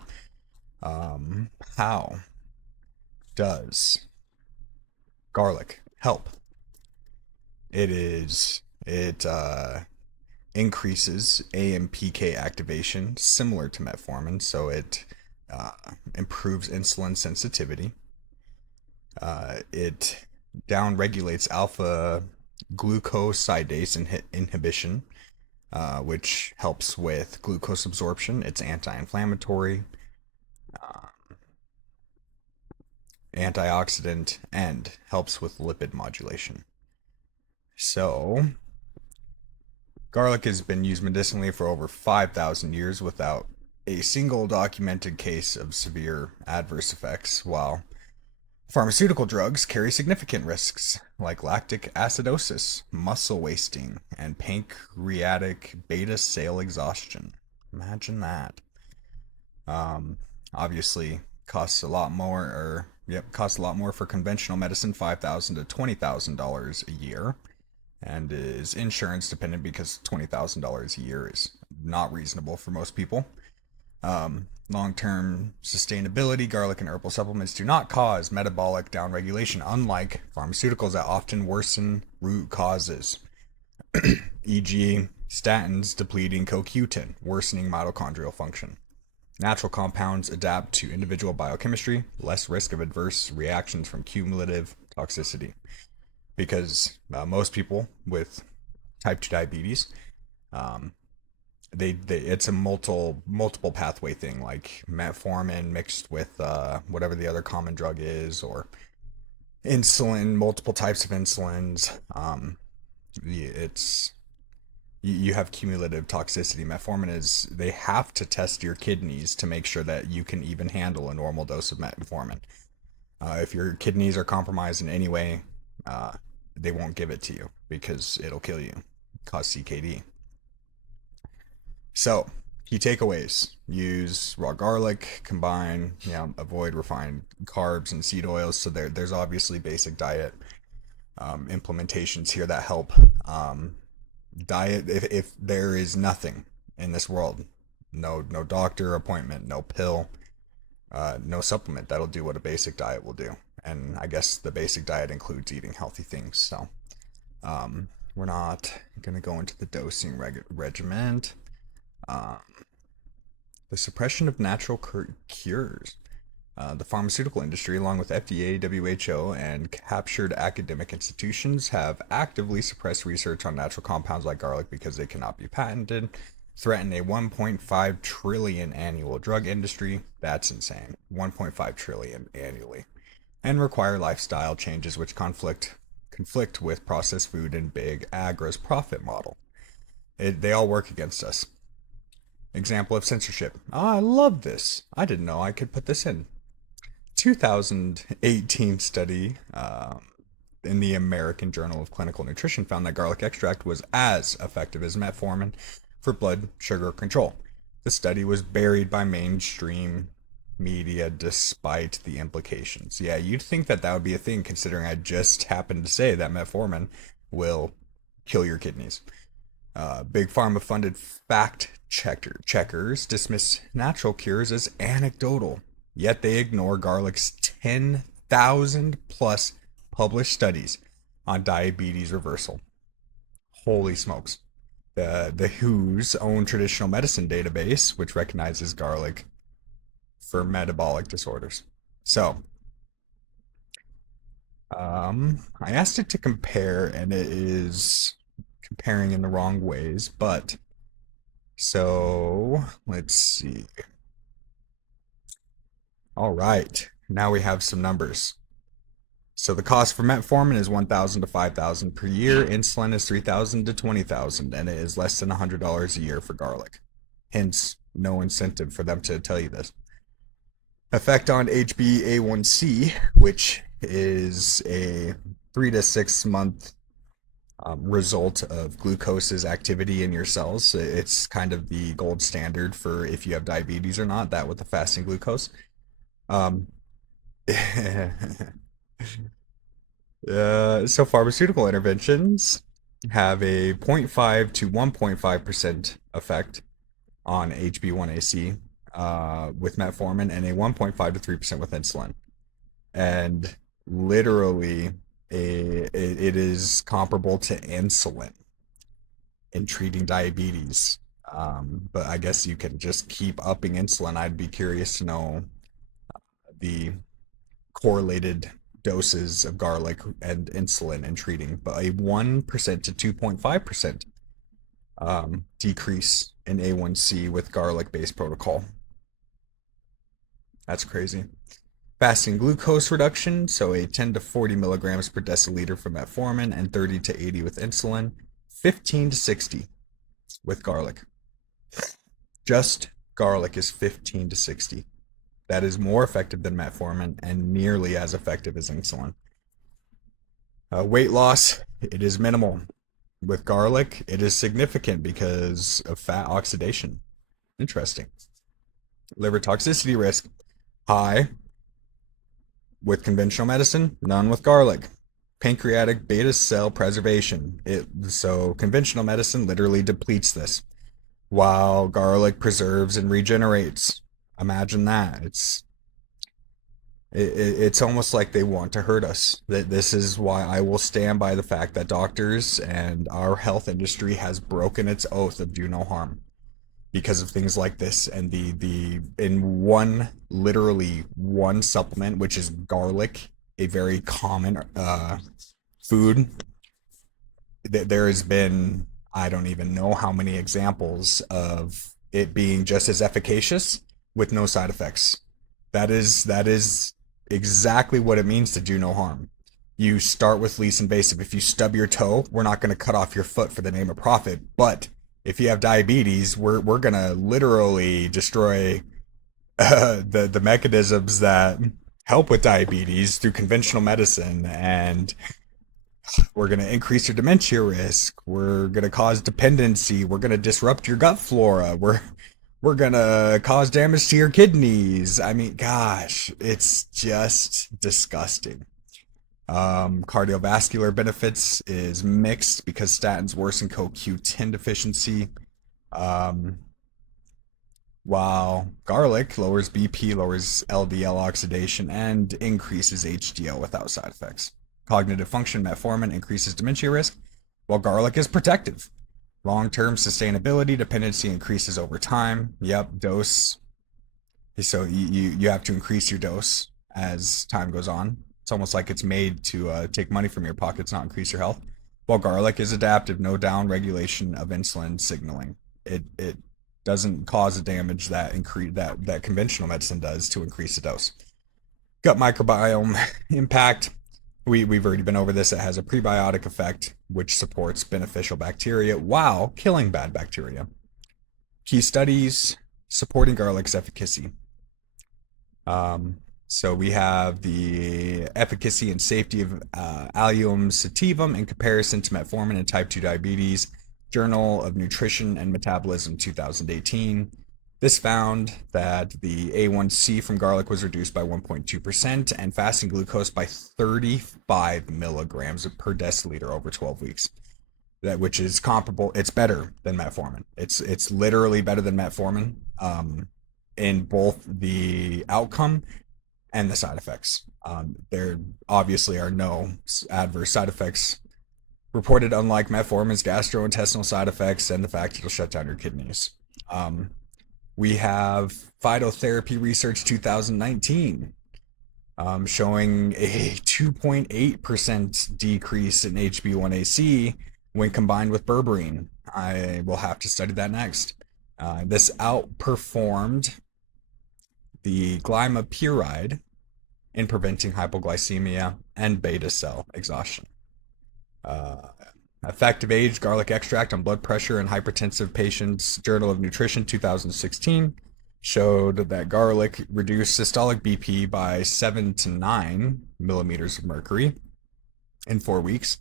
How does garlic help? It increases AMPK activation, similar to metformin, so it uh, improves insulin sensitivity. It downregulates alpha glucosidase inhibition, which helps with glucose absorption. It's anti-inflammatory, antioxidant, and helps with lipid modulation. So, garlic has been used medicinally for over 5,000 years without a single documented case of severe adverse effects, while pharmaceutical drugs carry significant risks like lactic acidosis, muscle wasting, and pancreatic beta cell exhaustion. Imagine that. Um, Obviously, costs a lot more, or yep, costs a lot more for conventional medicine, $5,000 to $20,000 a year, and is insurance dependent because $20,000 a year is not reasonable for most people. Long-term sustainability, garlic and herbal supplements do not cause metabolic downregulation, unlike pharmaceuticals that often worsen root causes, e.g., statins depleting CoQ10, worsening mitochondrial function. Natural compounds adapt to individual biochemistry, less risk of adverse reactions from cumulative toxicity. Because most people with type 2 diabetes, um, they it's a multiple pathway thing, like metformin mixed with whatever the other common drug is, or insulin, multiple types of insulins. It's you have cumulative toxicity. Metformin is they have to test your kidneys to make sure that you can even handle a normal dose of metformin. If your kidneys are compromised in any way, uh, they won't give it to you because it'll kill you, cause CKD. So, key takeaways: use raw garlic, combine, avoid refined carbs and seed oils. So there's obviously basic diet implementations here that help. Diet, if there is nothing in this world, no doctor appointment, no pill, no supplement that'll do what a basic diet will do. And I guess the basic diet includes eating healthy things. So we're not going to go into the dosing regimen. Um, the suppression of natural cures. The pharmaceutical industry, along with FDA, WHO, and captured academic institutions, have actively suppressed research on natural compounds like garlic because they cannot be patented, threaten a 1.5 trillion annual drug industry. That's insane. 1.5 trillion annually. And require lifestyle changes which conflict with processed food and big agra's profit model. They all work against us. Example of censorship. Oh, I love this. I didn't know I could put this in. 2018 study in the American Journal of Clinical Nutrition found that garlic extract was as effective as metformin for blood sugar control. The study was buried by mainstream media despite the implications. Yeah, you'd think that that would be a thing considering I just happened to say that metformin will kill your kidneys. Big pharma funded checkers dismiss natural cures as anecdotal, yet they ignore garlic's 10,000 plus published studies on diabetes reversal. Holy smokes. The WHO's own traditional medicine database, which recognizes garlic for metabolic disorders. So, I asked it to compare, and it is comparing in the wrong ways, but So let's see. All right, now we have some numbers. So the cost for metformin is 1,000 to 5,000 per year. Insulin is 3,000 to 20,000, and it is less than $100 a year for garlic. Hence, no incentive for them to tell you this. Effect on HbA1c, which is a 3 to 6 month result of glucose's activity in your cells. It's kind of the gold standard for if you have diabetes or not, that with the fasting glucose. Um, so pharmaceutical interventions have a zero point 0.5 to 1.5% effect on HB1AC with metformin and a 1.5 to 3% with insulin. And literally, it is comparable to insulin in treating diabetes. But I guess you can just keep upping insulin. I'd be curious to know the correlated doses of garlic and insulin in treating, but a 1% to 2.5% decrease in A1C with garlic based protocol. That's crazy. Fasting glucose reduction, so a 10 to 40 milligrams per deciliter for metformin and 30 to 80 with insulin, 15 to 60 with garlic. Just garlic is 15 to 60. That is more effective than metformin and nearly as effective as insulin. Weight loss, it is minimal. With garlic, it is significant because of fat oxidation. Interesting. Liver toxicity risk, high with conventional medicine, none with garlic. Pancreatic beta cell preservation. So conventional medicine literally depletes this, while garlic preserves and regenerates. Imagine that. It's almost like they want to hurt us. That this is why I will stand by the fact that doctors and our health industry has broken its oath of do no harm because of things like this and the in one literally one supplement, which is garlic, a very common food. There has been, I don't even know how many examples of it being just as efficacious with no side effects. That is exactly what it means to do no harm. You start with least invasive. If you stub your toe, we're not going to cut off your foot for the name of profit. But if you have diabetes, we're going to literally destroy the mechanisms that help with diabetes through conventional medicine, and we're going to increase your dementia risk. We're going to cause dependency. We're going to disrupt your gut flora. We're going to cause damage to your kidneys. I mean, gosh, it's just disgusting. Cardiovascular benefits is mixed because statins worsen CoQ10 deficiency. Um, while garlic lowers BP, lowers LDL oxidation, and increases HDL without side effects. Cognitive function, metformin increases dementia risk, while garlic is protective. Long-term sustainability, dependency increases over time. Yep, dose. So you have to increase your dose as time goes on. It's almost like it's made to take money from your pockets, not increase your health. While garlic is adaptive, no down regulation of insulin signaling. It doesn't cause the damage that that conventional medicine does to increase the dose. Gut microbiome impact. We've already been over this. It has a prebiotic effect, which supports beneficial bacteria while killing bad bacteria. Key studies supporting garlic's efficacy. So we have the efficacy and safety of allium sativum in comparison to metformin in type 2 diabetes. Journal of Nutrition and Metabolism 2018. This found that the A1C from garlic was reduced by 1.2% and fasting glucose by 35 milligrams per deciliter over 12 weeks. That which is comparable. It's better than metformin. It's literally better than metformin in both the outcome and the side effects. There obviously are no adverse side effects reported, unlike metformin's gastrointestinal side effects and the fact it'll shut down your kidneys. We have Phytotherapy Research 2019 showing a 2.8% decrease in HB1AC when combined with berberine. I will have to study that next. This outperformed the glimepiride in preventing hypoglycemia and beta cell exhaustion. Uh, Effective age garlic extract on blood pressure in hypertensive patients, Journal of Nutrition 2016, showed that garlic reduced systolic BP by 7 to 9 millimeters of mercury in 4 weeks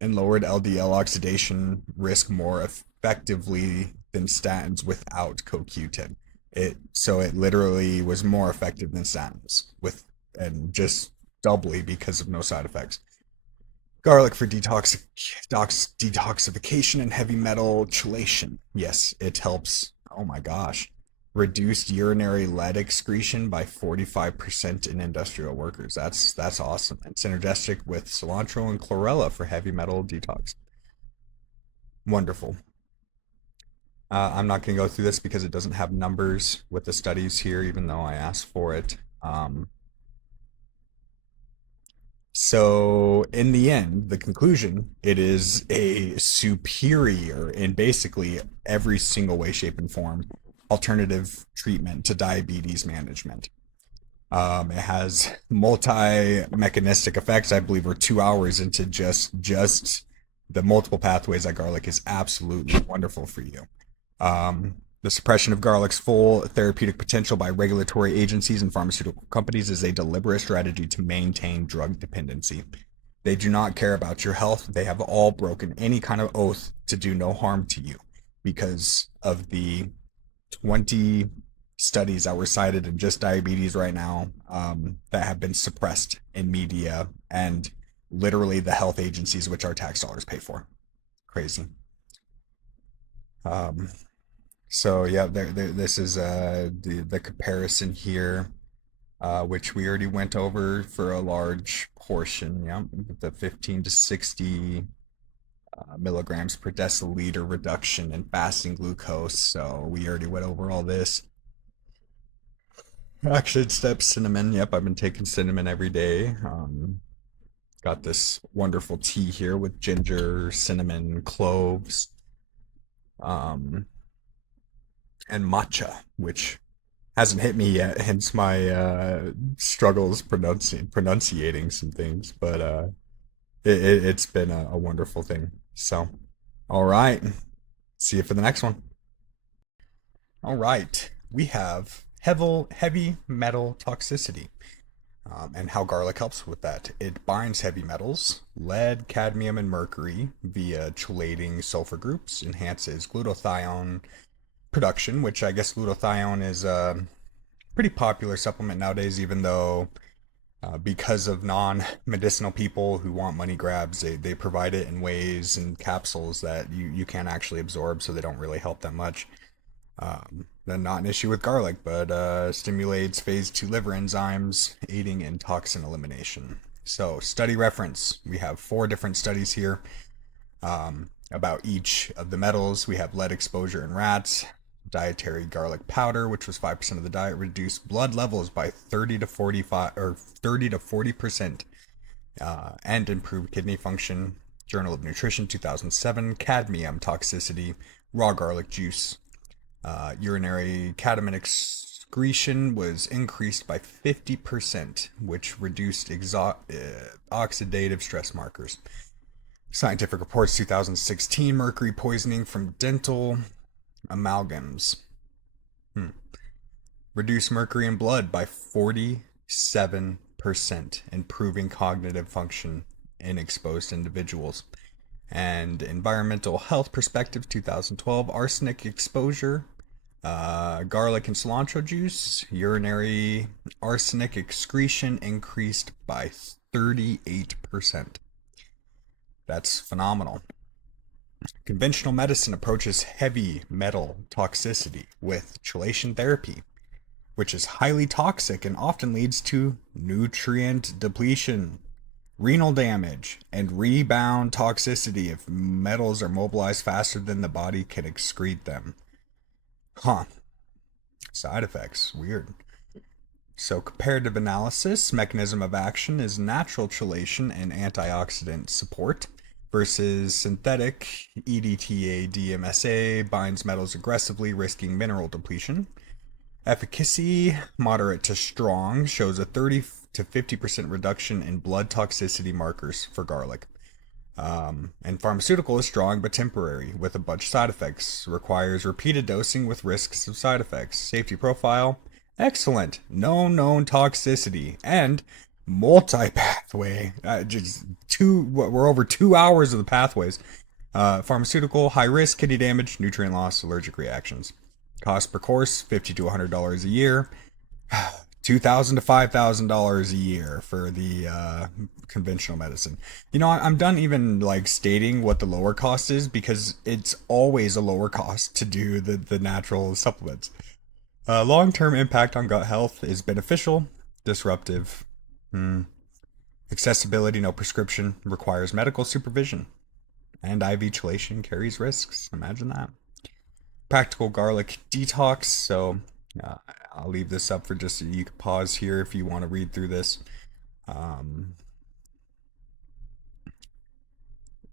and lowered LDL oxidation risk more effectively than statins without CoQ10. It literally was more effective than statins with and just doubly because of no side effects. Garlic for detoxification and heavy metal chelation. Yes, it helps. Oh my gosh. Reduced urinary lead excretion by 45% in industrial workers. That's awesome. And synergistic with cilantro and chlorella for heavy metal detox. Wonderful. I'm not going to go through this because it doesn't have numbers with the studies here, even though I asked for it. So, in the end, the conclusion, it is a superior in basically every single way, shape, and form alternative treatment to diabetes management. It has multi-mechanistic effects. I believe we're 2 hours into just the multiple pathways that garlic is absolutely wonderful for you. The suppression of garlic's full therapeutic potential by regulatory agencies and pharmaceutical companies is a deliberate strategy to maintain drug dependency. They do not care about your health. They have all broken any kind of oath to do no harm to you because of the 20 studies that were cited in just diabetes right now that have been suppressed in media and literally the health agencies which our tax dollars pay for. Crazy. Um, So yeah, this is the comparison here, which we already went over for a large portion. Yeah, the 15 to 60 milligrams per deciliter reduction in fasting glucose. So we already went over all this. Action step cinnamon. Yep, I've been taking cinnamon every day. Got this wonderful tea here with ginger, cinnamon, cloves. Um, and matcha, which hasn't hit me yet, hence my struggles pronunciating some things. But it's been a wonderful thing. So, all right, see you for the next one. All right, we have heavy metal toxicity. And how garlic helps with that. It binds heavy metals, lead, cadmium, and mercury via chelating sulfur groups, enhances glutathione production, which I guess glutathione is a pretty popular supplement nowadays, even though because of non-medicinal people who want money grabs, they provide it in ways and capsules that you can't actually absorb, so they don't really help that much. Then not an issue with garlic, but stimulates phase 2 liver enzymes, aiding in toxin elimination. So, study reference. We have 4 different studies here about each of the metals. We have lead exposure in rats, dietary garlic powder, which was 5% of the diet, reduced blood levels by 30 to 45 or 30 to 40%, and improved kidney function. Journal of Nutrition 2007, cadmium toxicity, raw garlic juice. Urinary cadmium excretion was increased by 50%, which reduced oxidative stress markers. Scientific Reports 2016, mercury poisoning from dental amalgams. Reduced mercury in blood by 47%, improving cognitive function in exposed individuals. And Environmental Health Perspective 2012, arsenic exposure, garlic and cilantro juice, urinary arsenic excretion increased by 38%. That's phenomenal. Conventional medicine approaches heavy metal toxicity with chelation therapy, which is highly toxic and often leads to nutrient depletion, renal damage, and rebound toxicity if metals are mobilized faster than the body can excrete them. Huh. Side effects. Weird. So, comparative analysis mechanism of action is natural chelation and antioxidant support. versus synthetic EDTA DMSA binds metals aggressively, risking mineral depletion. Efficacy, moderate to strong, shows a 30 to 50% reduction in blood toxicity markers for garlic. And pharmaceutical is strong but temporary, with a bunch of side effects. Requires repeated dosing with risks of side effects. Safety profile, excellent. No known toxicity. And multi-pathway. We're over 2 hours of the pathways. Pharmaceutical, high risk, kidney damage, nutrient loss, allergic reactions. Cost per course, $50 to $100 a year. $2,000 to $5,000 a year for the conventional medicine. I'm done even like stating what the lower cost is because it's always a lower cost to do the natural supplements. Long-term impact on gut health is beneficial, disruptive. Accessibility, no prescription, requires medical supervision. And IV chelation carries risks. Imagine that. Practical garlic detox. So I'll leave this up for just you can pause here if you want to read through this.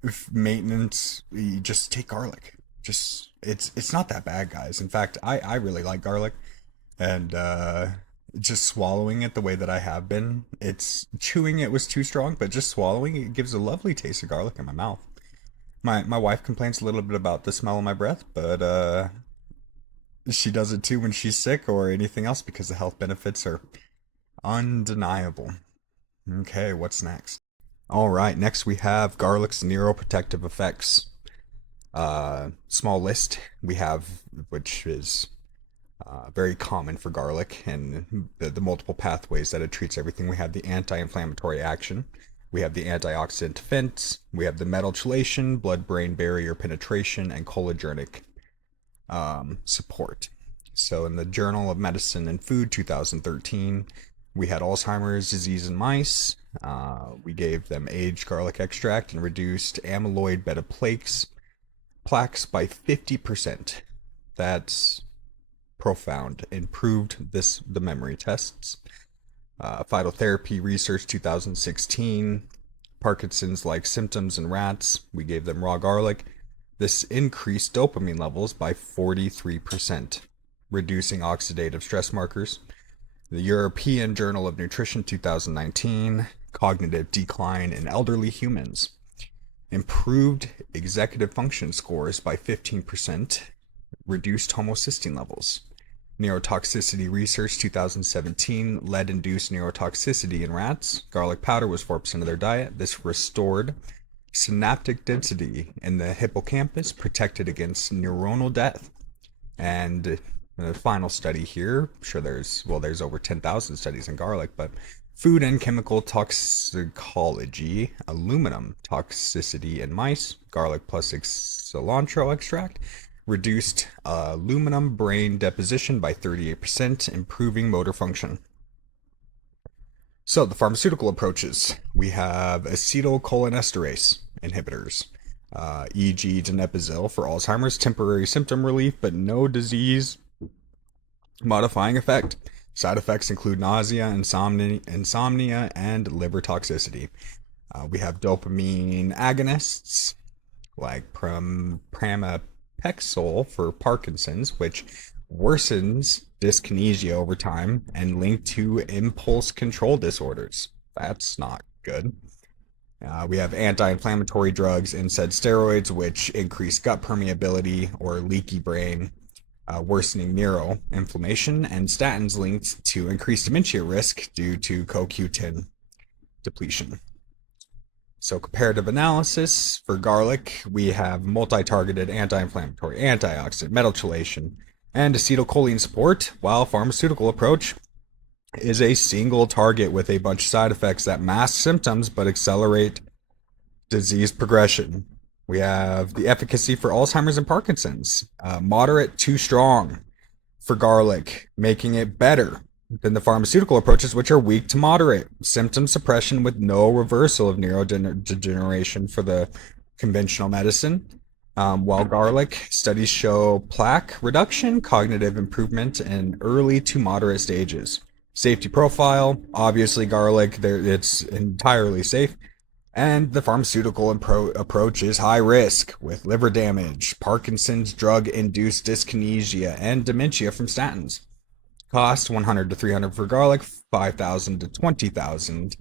If maintenance, you just take garlic. Just it's not that bad, guys. In fact, I really like garlic, and just swallowing it the way that I have been, it's chewing it was too strong, but just swallowing it gives a lovely taste of garlic in my mouth. My wife complains a little bit about the smell of my breath, but she does it too when she's sick or anything else because the health benefits are undeniable. Okay, what's next? All right, next we have garlic's neuroprotective effects. Small list we have, which is very common for garlic and the multiple pathways that it treats everything. We have the anti-inflammatory action. We have the antioxidant defense. We have the metal chelation, blood-brain barrier penetration, and cholinergic support. So in the Journal of Medicine and Food 2013, we had Alzheimer's disease in mice. We gave them aged garlic extract and reduced amyloid beta plaques by 50%. That's profound. Improved the memory tests. Phytotherapy research 2016. Parkinson's-like symptoms in rats. We gave them raw garlic. This increased dopamine levels by 43%, reducing oxidative stress markers. The European Journal of Nutrition 2019. Cognitive decline in elderly humans. Improved executive function scores by 15%. Reduced homocysteine levels. Neurotoxicity research 2017. Lead-induced neurotoxicity in rats. Garlic powder was 4% of their diet. This restored synaptic density in the hippocampus, protected against neuronal death. And the final study here, I'm sure there's over 10,000 studies in garlic, but food and chemical toxicology, aluminum toxicity in mice, garlic plus cilantro extract, reduced aluminum brain deposition by 38%, improving motor function. So the pharmaceutical approaches, we have acetylcholinesterase inhibitors, e.g. donepezil for Alzheimer's, temporary symptom relief, but no disease modifying effect. Side effects include nausea, insomnia, and liver toxicity. We have dopamine agonists like pramipexole for Parkinson's, which worsens dyskinesia over time and linked to impulse control disorders. That's not good. We have anti-inflammatory drugs, NSAID steroids, which increase gut permeability or leaky brain, worsening neuroinflammation, and statins linked to increased dementia risk due to CoQ10 depletion. So comparative analysis for garlic, we have multi-targeted anti-inflammatory, antioxidant, metal chelation, and acetylcholine support, while pharmaceutical approach is a single target with a bunch of side effects that mask symptoms but accelerate disease progression. We have the efficacy for Alzheimer's and Parkinson's, moderate to strong for garlic, making it better than the pharmaceutical approaches, which are weak to moderate. Symptom suppression with no reversal of neurodegeneration for the conventional medicine. While garlic, studies show plaque reduction, cognitive improvement in early to moderate stages. Safety profile, obviously garlic, it's entirely safe. And the pharmaceutical approach is high risk with liver damage, Parkinson's drug-induced dyskinesia, and dementia from statins. Cost 100 to 300 for garlic, 5,000 to 20,000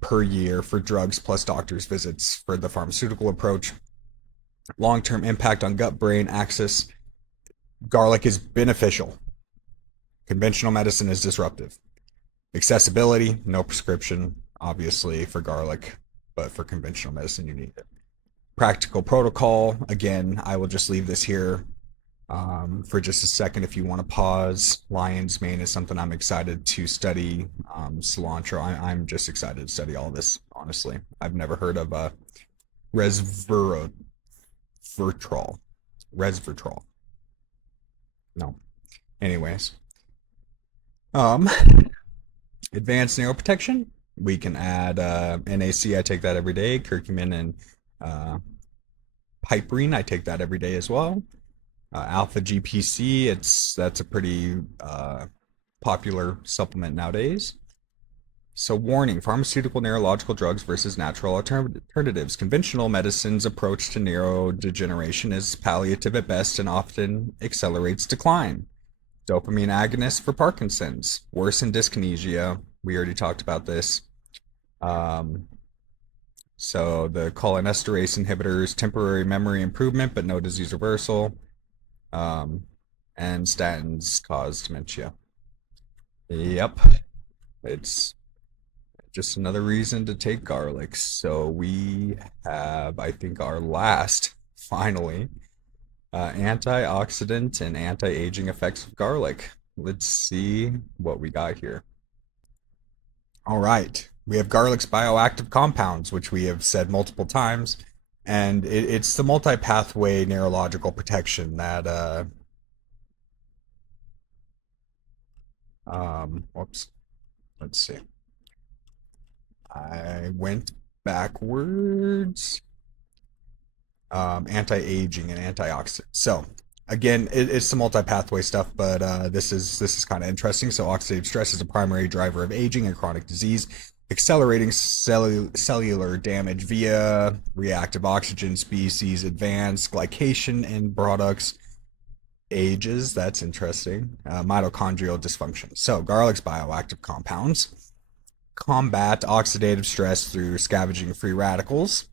per year for drugs plus doctor's visits for the pharmaceutical approach. Long-term impact on gut-brain axis. Garlic is beneficial. Conventional medicine is disruptive. Accessibility, no prescription, obviously, for garlic, but for conventional medicine, you need it. Practical protocol, again, I will just leave this here for just a second if you want to pause. Lion's mane is something I'm excited to study. Cilantro, I'm just excited to study all this, honestly. I've never heard of resveratrol. Resveratrol. No. Anyways. Um, Advanced neuroprotection. We can add NAC. I take that every day. Curcumin and uh, piperine. I take that every day as well. Alpha GPC. That's a pretty popular supplement nowadays. So, warning: pharmaceutical neurological drugs versus natural alternatives. Conventional medicine's approach to neurodegeneration is palliative at best and often accelerates decline. Dopamine agonists for Parkinson's, worsen dyskinesia. We already talked about this. Um, so the cholinesterase inhibitors, temporary memory improvement, but no disease reversal. Um, and statins cause dementia. Yep, it's just another reason to take garlic. So we have, I think, our last, finally, antioxidant and anti-aging effects of garlic. Let's see what we got here. All right. We have garlic's bioactive compounds, which we have said multiple times, and it's the multi-pathway neurological protection that whoops. Let's see. I went backwards. Anti-aging and antioxidant. So again, it's the multi-pathway stuff, but this is kind of interesting. So oxidative stress is a primary driver of aging and chronic disease, accelerating cellular damage via reactive oxygen species, advanced glycation in products, ages. That's interesting. Mitochondrial dysfunction. So garlic's bioactive compounds combat oxidative stress through scavenging free radicals,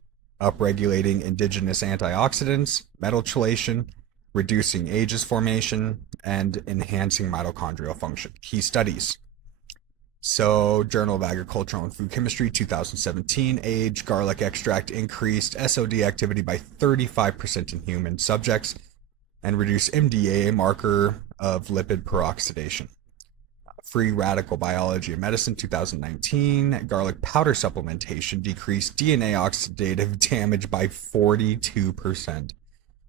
upregulating indigenous antioxidants, metal chelation, reducing ages formation, and enhancing mitochondrial function. Key studies. So, Journal of Agricultural and Food Chemistry, 2017, age, garlic extract increased SOD activity by 35% in human subjects and reduced MDA, marker of lipid peroxidation. Free Radical Biology and Medicine, 2019, garlic powder supplementation decreased DNA oxidative damage by 42%.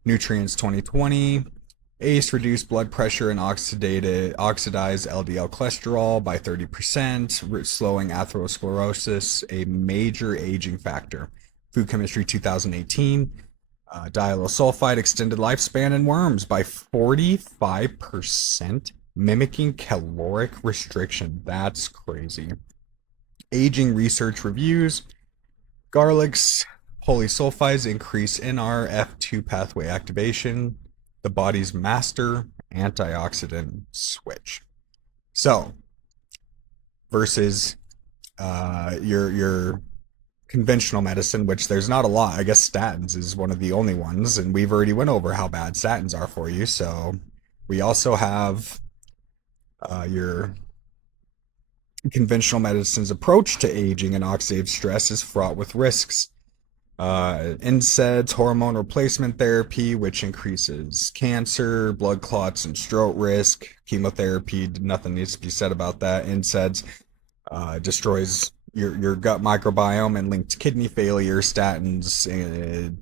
Nutrients, 2020, ACE reduced blood pressure and oxidized LDL cholesterol by 30%, slowing atherosclerosis, a major aging factor. Food Chemistry, 2018, diallosulfide extended lifespan in worms by 45%, mimicking caloric restriction. That's crazy. Aging research reviews. Garlic's polysulfides increase NRF2 pathway activation, the body's master antioxidant switch. So, versus your conventional medicine, which there's not a lot. I guess statins is one of the only ones, and we've already went over how bad statins are for you. So, we also have your conventional medicine's approach to aging and oxidative stress is fraught with risks. NSAIDs, hormone replacement therapy, which increases cancer, blood clots, and stroke risk. Chemotherapy, nothing needs to be said about that. NSAIDs destroys your gut microbiome and linked to kidney failure. Statins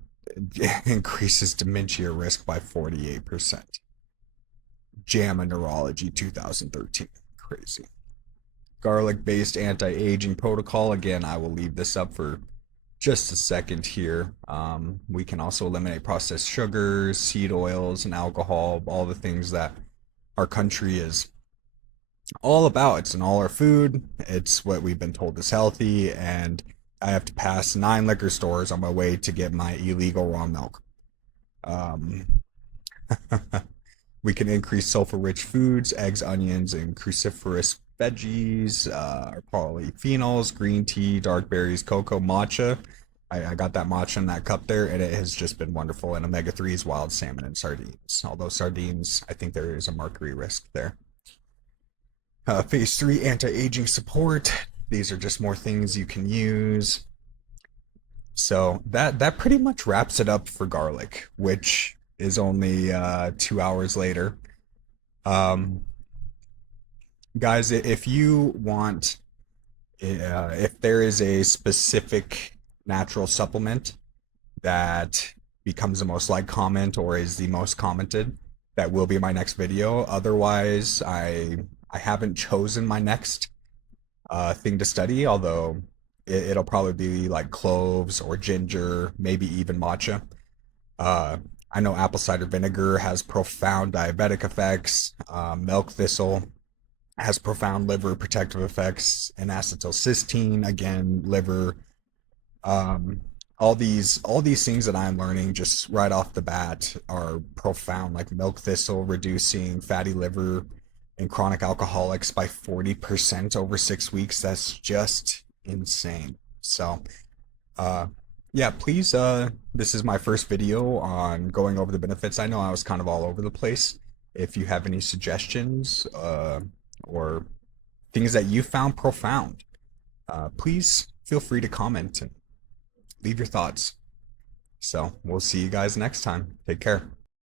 increases dementia risk by 48%. JAMA Neurology, 2013. Crazy. Garlic-based anti-aging protocol. Again, I will leave this up for just a second here. We can also eliminate processed sugars, seed oils, and alcohol, all the things that our country is all about. It's in all our food. It's what we've been told is healthy, and I have to pass 9 liquor stores on my way to get my illegal raw milk. Um, we can increase sulfur-rich foods, eggs, onions, and cruciferous veggies, polyphenols, green tea, dark berries, cocoa, matcha. I got that matcha in that cup there, and it has just been wonderful. And omega-3s, wild salmon, and sardines. Although sardines, I think there is a mercury risk there. Phase 3 anti-aging support. These are just more things you can use. So that pretty much wraps it up for garlic, which is only 2 hours later. Um, Guys, if you want, if there is a specific natural supplement that becomes the most liked comment or is the most commented, that will be my next video. Otherwise, I haven't chosen my next thing to study, although it'll probably be like cloves or ginger, maybe even matcha. Uh, I know apple cider vinegar has profound diabetic effects. Milk thistle has profound liver protective effects, and acetylcysteine, again, liver. Um, all these things that I'm learning just right off the bat are profound, like milk thistle reducing fatty liver and chronic alcoholics by 40% over 6 weeks. That's just insane. So, uh, yeah, please, this is my first video on going over the benefits. I know I was kind of all over the place. If you have any suggestions, or things that you found profound, please feel free to comment and leave your thoughts. So we'll see you guys next time. Take care.